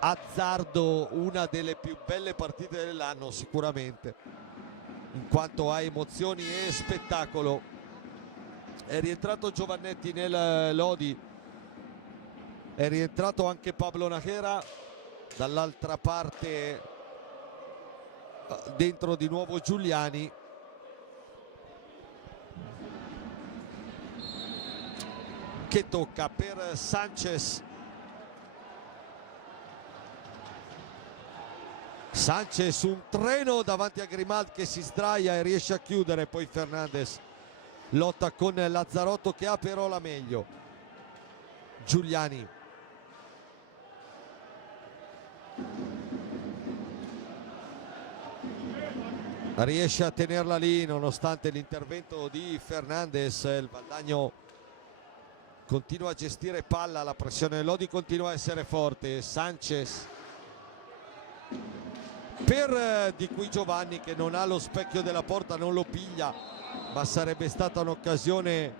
Azzardo una delle più belle partite dell'anno sicuramente, in quanto a emozioni e spettacolo. È rientrato Giovannetti nel Lodi, è rientrato anche Pablo Najera, dall'altra parte dentro di nuovo Giuliani. Che tocca per Sanchez. Sanchez un treno davanti a Grimald che si sdraia e riesce a chiudere. Poi Fernandez lotta con Lazzarotto che ha però la meglio. Giuliani, riesce a tenerla lì nonostante l'intervento di Fernandez. Il Valdagno continua a gestire palla, la pressione Lodi continua a essere forte. Sanchez per Di Qui Giovanni che non ha lo specchio della porta, non lo piglia, ma sarebbe stata un'occasione,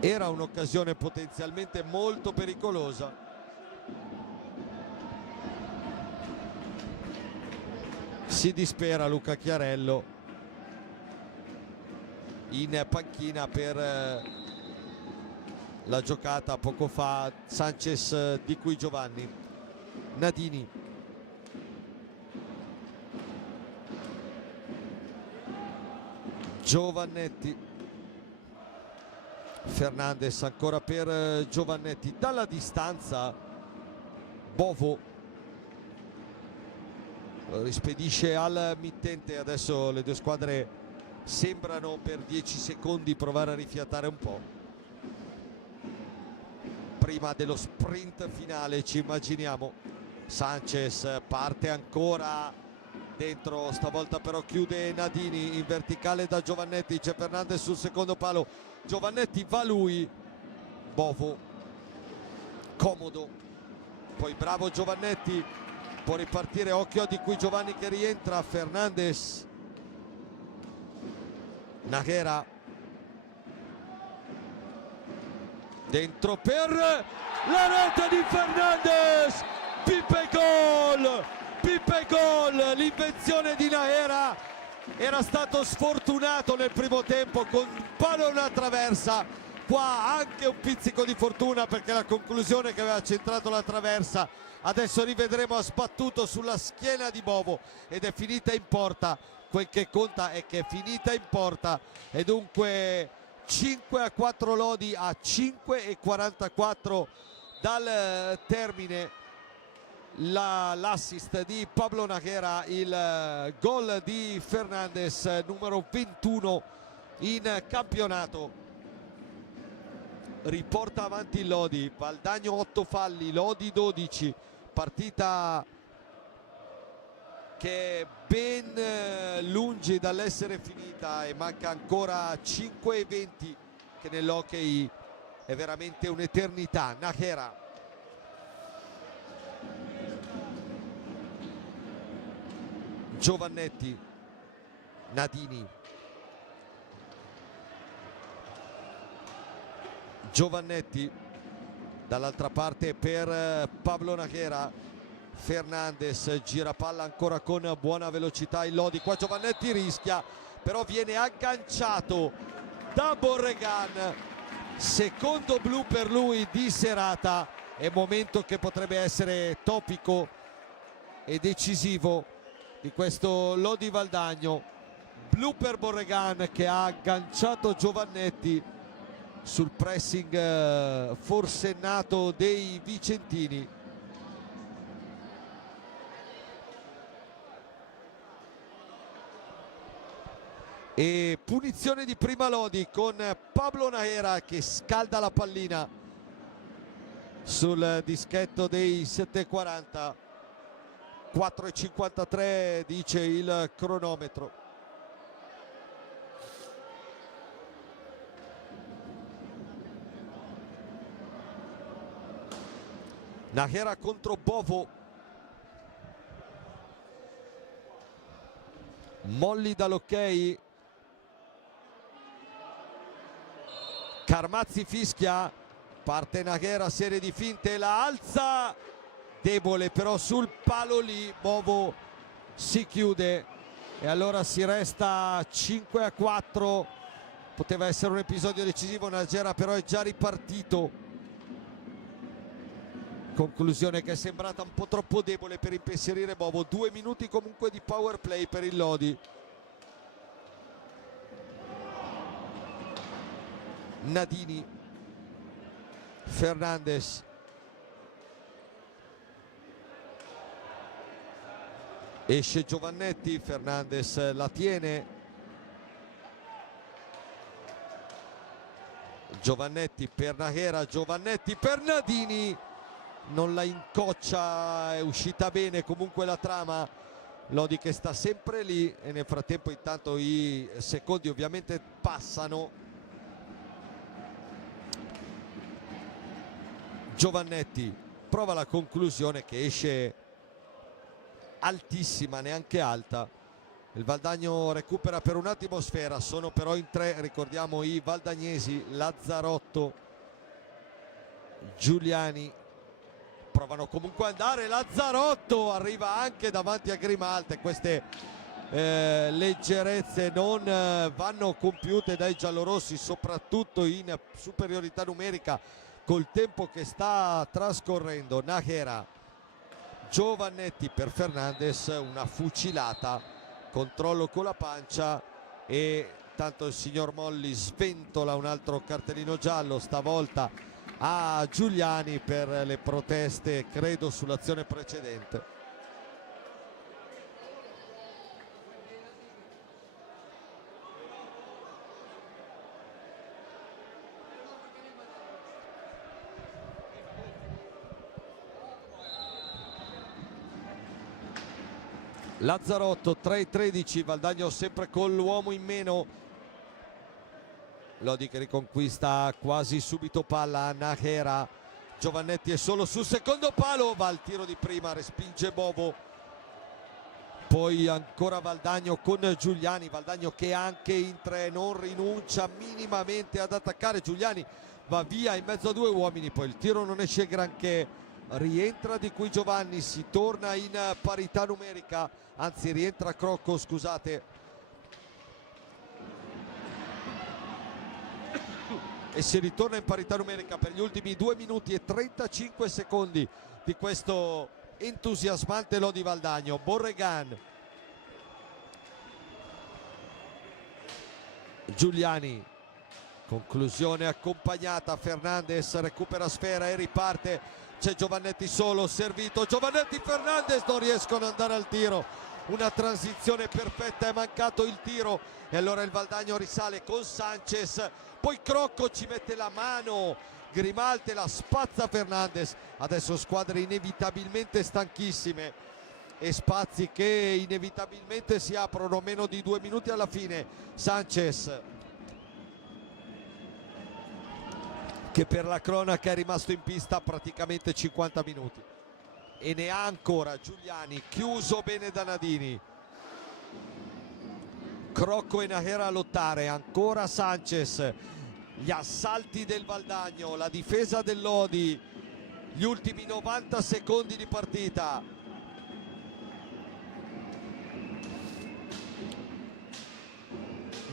era un'occasione potenzialmente molto pericolosa. Si dispera Luca Chiarello. in panchina per la giocata poco fa. Sanchez, Di cui Giovanni, Nadini, Giovannetti, Fernandes ancora per Giovannetti. Dalla distanza Bovo rispedisce al mittente. Adesso le due squadre sembrano per 10 secondi provare a rifiatare un po' prima dello sprint finale, ci immaginiamo. Sanchez parte ancora dentro, stavolta però chiude Nadini in verticale da Giovannetti. C'è Fernandes sul secondo palo, Giovannetti va lui, Bovo comodo, poi bravo Giovannetti, può ripartire, occhio a Di cui Giovanni che rientra. Fernandes, Nájera dentro per la rete di Fernandes, Pippe gol, l'invenzione di Nájera. Era stato sfortunato nel primo tempo con palo e una traversa, qua anche un pizzico di fortuna perché la conclusione che aveva centrato la traversa, adesso rivedremo, ha sbattuto sulla schiena di Bovo ed è finita in porta. Quel che conta è che è finita in porta e dunque 5-4 Lodi a 5:44 dal termine. L'assist di Pablo Nájera, il gol di Fernandes, numero 21 in campionato, riporta avanti il Lodi. Valdagno 8 falli, Lodi 12, partita che è ben lungi dall'essere finita e manca ancora 5:20, che nell'hockey è veramente un'eternità. Nájera, Giovannetti, Nadini, Giovannetti dall'altra parte per Pablo Nájera. Fernandes gira palla ancora con buona velocità il Lodi, qua Giovannetti rischia però viene agganciato da Borregan. Secondo blu per lui di serata, è momento che potrebbe essere topico e decisivo di questo Lodi Valdagno. Blu per Borregan che ha agganciato Giovannetti sul pressing forsennato dei vicentini. E punizione di prima Lodi con Pablo Nájera che scalda la pallina sul dischetto dei 7:40. 4:53 dice il cronometro. Nájera contro Bovo, molli dall'ok, Carmazzi fischia, parte Nájera, serie di finte, la alza, debole però sul palo lì, Bovo si chiude e allora si resta 5:4. Poteva essere un episodio decisivo, Nájera però è già ripartito. Conclusione che è sembrata un po' troppo debole per impensierire Bovo. 2 minuti comunque di power play per il Lodi. Nadini, Fernandes, esce Giovannetti, Fernandes la tiene, Giovannetti per Nájera, Giovannetti per Nadini, non la incoccia, è uscita bene comunque la trama. Lodi che sta sempre lì e nel frattempo intanto i secondi ovviamente passano. Giovannetti prova la conclusione che esce altissima, neanche alta. Il Valdagno recupera per un attimo sfera, sono però in 3, ricordiamo i valdagnesi, Lazzarotto, Giuliani, provano comunque ad andare, Lazzarotto arriva anche davanti a Grimaldi. Queste leggerezze non vanno compiute dai giallorossi, soprattutto in superiorità numerica col tempo che sta trascorrendo. Nájera, Giovannetti per Fernandez, una fucilata, controllo con la pancia e tanto il signor Molli sventola un altro cartellino giallo, stavolta a Giuliani per le proteste, credo, sull'azione precedente. Lazzarotto 3-13, Valdagno sempre con l'uomo in meno. Lodi che riconquista quasi subito palla a Nájera. Giovannetti è solo sul secondo palo, va al tiro di prima, respinge Bovo. Poi ancora Valdagno con Giuliani, Valdagno che anche in tre non rinuncia minimamente ad attaccare. Giuliani va via in mezzo a due uomini, poi il tiro non esce granché, rientra Di Qui Giovanni, si torna in parità numerica, anzi rientra Crocco, scusate, e si ritorna in parità numerica per gli ultimi 2 minuti e 35 secondi di questo entusiasmante Lodi Valdagno. Borregan, Giuliani, conclusione accompagnata, Fernandez recupera sfera e riparte, c'è Giovannetti solo, servito, Giovannetti, Fernandez, non riescono ad andare al tiro, una transizione perfetta, è mancato il tiro e allora il Valdagno risale con Sanchez, poi Crocco ci mette la mano, Grimaldi la spazza Fernandez. Adesso squadre inevitabilmente stanchissime e spazi che inevitabilmente si aprono meno di 2 minuti alla fine. Sanchez, che per la cronaca è rimasto in pista praticamente 50 minuti e ne ha ancora. Giuliani chiuso bene da Nadini, Crocco e Nájera a lottare, ancora Sanchez, gli assalti del Valdagno, la difesa del Lodi, gli ultimi 90 secondi di partita.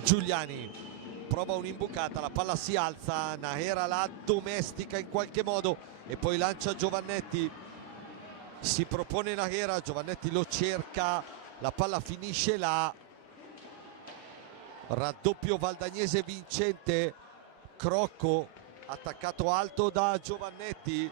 Giuliani prova un'imbucata, la palla si alza, Nájera la addomestica in qualche modo e poi lancia Giovannetti, si propone Nájera, Giovannetti lo cerca, la palla finisce là, raddoppio valdagnese vincente. Crocco attaccato alto da Giovannetti,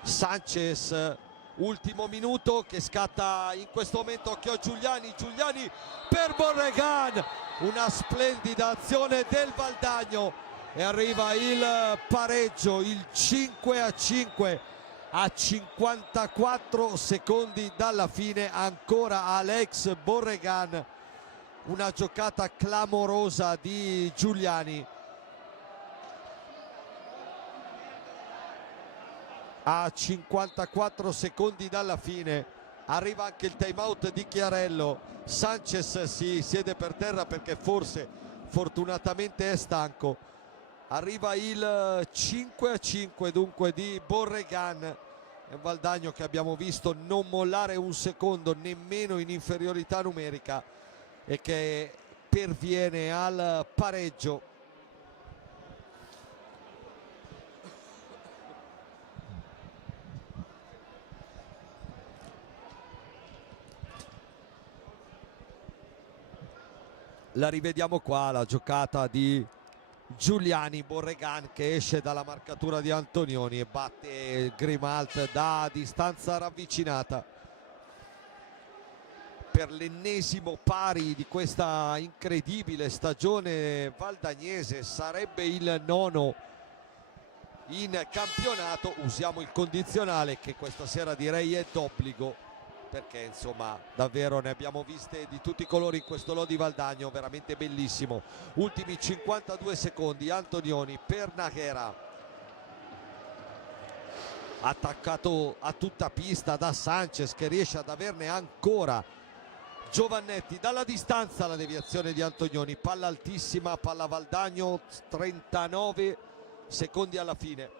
Sanchez, ultimo minuto che scatta in questo momento, occhio a Giuliani, Giuliani per Borregan, una splendida azione del Valdagno e arriva il pareggio, il 5-5 a 54 secondi dalla fine, ancora Alex Borregan, una giocata clamorosa di Giuliani. A 54 secondi dalla fine arriva anche il time out di Chiarello. Sanchez si siede per terra perché forse fortunatamente è stanco. Arriva il 5-5 dunque di Borregan. È un Valdagno che abbiamo visto non mollare un secondo nemmeno in inferiorità numerica e che perviene al pareggio. La rivediamo qua, la giocata di Giuliani, Borregan che esce dalla marcatura di Antonioni e batte Grimalt da distanza ravvicinata. Per l'ennesimo pari di questa incredibile stagione valdagnese, sarebbe il 9° in campionato. Usiamo il condizionale che questa sera direi è d'obbligo, perché insomma davvero ne abbiamo viste di tutti i colori in questo Lodi Valdagno, veramente bellissimo. Ultimi 52 secondi, Antonioni per Nájera, attaccato a tutta pista da Sanchez che riesce ad averne ancora. Giovannetti dalla distanza, la deviazione di Antonioni, palla altissima, palla Valdagno, 39 secondi alla fine.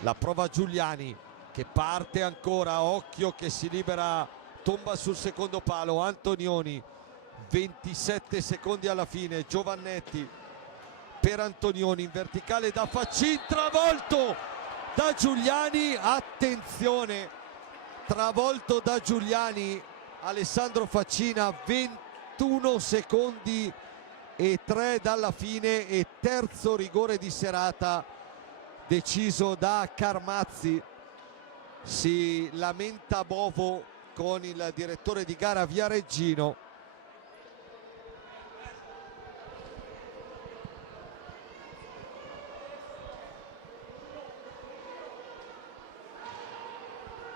La prova Giuliani che parte ancora, occhio che si libera, tomba sul secondo palo Antonioni, 27 secondi alla fine. Giovannetti per Antonioni in verticale da Faccin, travolto da Giuliani, attenzione, travolto da Giuliani Alessandro Faccina, 21 secondi e 3 dalla fine e terzo rigore di serata deciso da Carmazzi. Si lamenta Bovo con il direttore di gara Viareggino.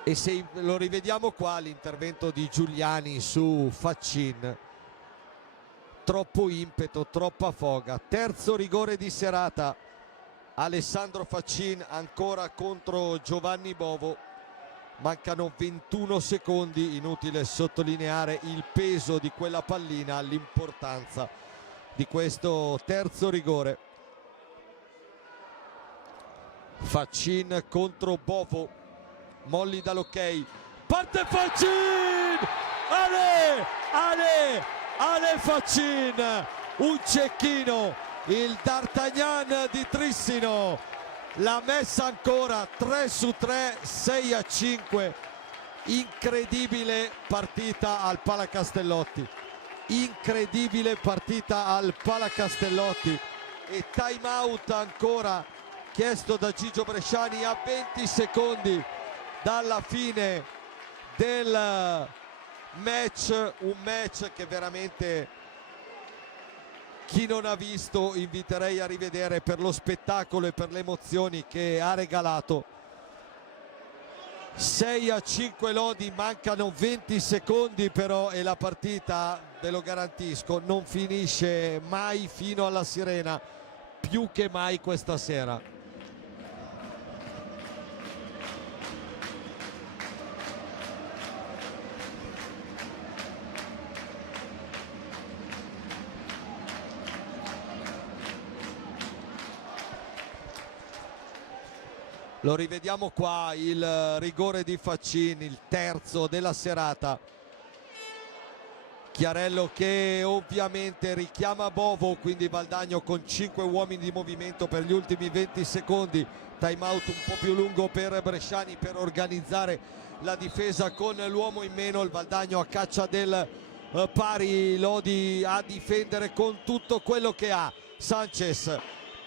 E se lo rivediamo qua l'intervento di Giuliani su Faccin, troppo impeto, troppa foga. Terzo rigore di serata, Alessandro Faccin ancora contro Giovanni Bovo. Mancano 21 secondi, inutile sottolineare il peso di quella pallina, l'importanza di questo terzo rigore. Faccin contro Bovo, Molli dall'ok, parte Faccin, Ale Faccin, un cecchino, il D'Artagnan di Trissino, l'ha messa ancora 3 su 3, 6-5. Incredibile partita al Palacastellotti, incredibile partita al Palacastellotti. E time out ancora chiesto da Gigio Bresciani a 20 secondi dalla fine del match, un match che veramente chi non ha visto inviterei a rivedere per lo spettacolo e per le emozioni che ha regalato. 6-5 Lodi, mancano 20 secondi però e la partita, ve lo garantisco, non finisce mai fino alla sirena, più che mai questa sera. Lo rivediamo qua, il rigore di Faccin, il terzo della serata. Chiarello che ovviamente richiama Bovo, quindi Valdagno con 5 uomini di movimento per gli ultimi 20 secondi. Time out un po' più lungo per Bresciani per organizzare la difesa con l'uomo in meno. Il Valdagno a caccia del pari, Lodi a difendere con tutto quello che ha. Sanchez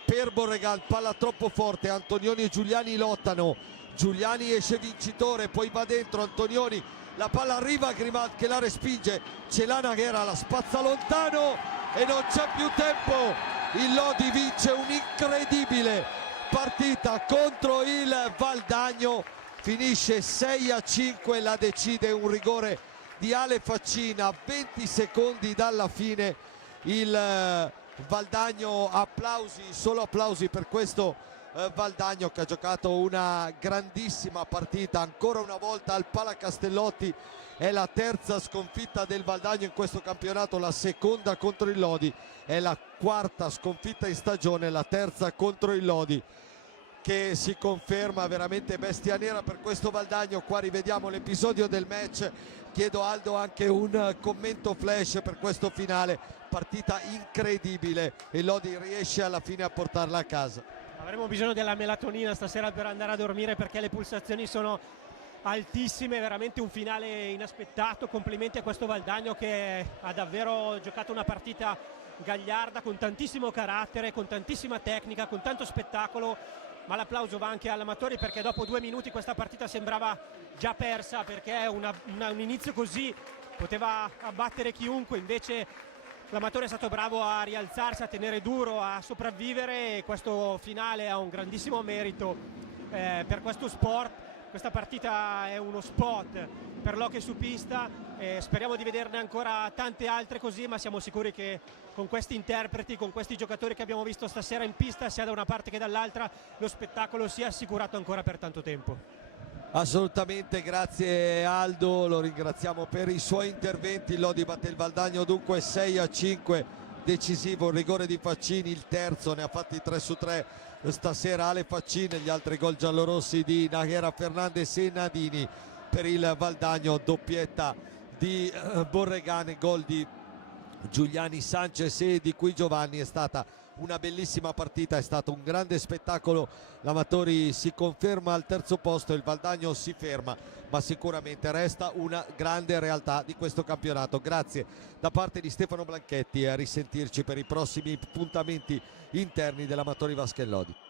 per Borregal, palla troppo forte, Antonioni e Giuliani lottano, Giuliani esce vincitore, poi va dentro Antonioni, la palla arriva a Grimaldi che la respinge, Celana che era la spazza lontano e non c'è più tempo. Il Lodi vince un'incredibile partita contro il Valdagno, finisce 6-5, la decide un rigore di Ale Faccina, 20 secondi dalla fine. Il Valdagno, applausi, solo applausi per questo Valdagno che ha giocato una grandissima partita ancora una volta al Palacastellotti. È la terza sconfitta del Valdagno in questo campionato, la seconda contro il Lodi, è la quarta sconfitta in stagione, la terza contro il Lodi, che si conferma veramente bestia nera per questo Valdagno. Qua rivediamo l'episodio del match, chiedo Aldo anche un commento flash per questo finale, partita incredibile e Lodi riesce alla fine a portarla a casa. Avremo bisogno della melatonina stasera per andare a dormire perché le pulsazioni sono altissime, veramente un finale inaspettato. Complimenti a questo Valdagno che ha davvero giocato una partita gagliarda, con tantissimo carattere, con tantissima tecnica, con tanto spettacolo. Ma l'applauso va anche all'Amatori perché dopo 2 minuti questa partita sembrava già persa, perché un inizio così poteva abbattere chiunque, invece l'Amatore è stato bravo a rialzarsi, a tenere duro, a sopravvivere e questo finale ha un grandissimo merito per questo sport. Questa partita è uno spot per l'hockey su pista, speriamo di vederne ancora tante altre così, ma siamo sicuri che con questi interpreti, con questi giocatori che abbiamo visto stasera in pista, sia da una parte che dall'altra, lo spettacolo sia assicurato ancora per tanto tempo. Assolutamente, grazie Aldo, lo ringraziamo per i suoi interventi. Lodi batte il Valdagno dunque 6-5 decisivo il rigore di Faccini, il terzo, ne ha fatti 3 su 3 stasera Ale Faccini. Gli altri gol giallorossi di Nahera Fernandez e Nadini. Per il Valdagno doppietta di Borregane, gol di Giuliani Sanchez e di Qui Giovanni. È stata una bellissima partita, è stato un grande spettacolo. l'Amatori si conferma al terzo posto, il Valdagno si ferma, ma sicuramente resta una grande realtà di questo campionato. Grazie da parte di Stefano Blanchetti e a risentirci per i prossimi appuntamenti interni dell'Amatori Vaschellodi.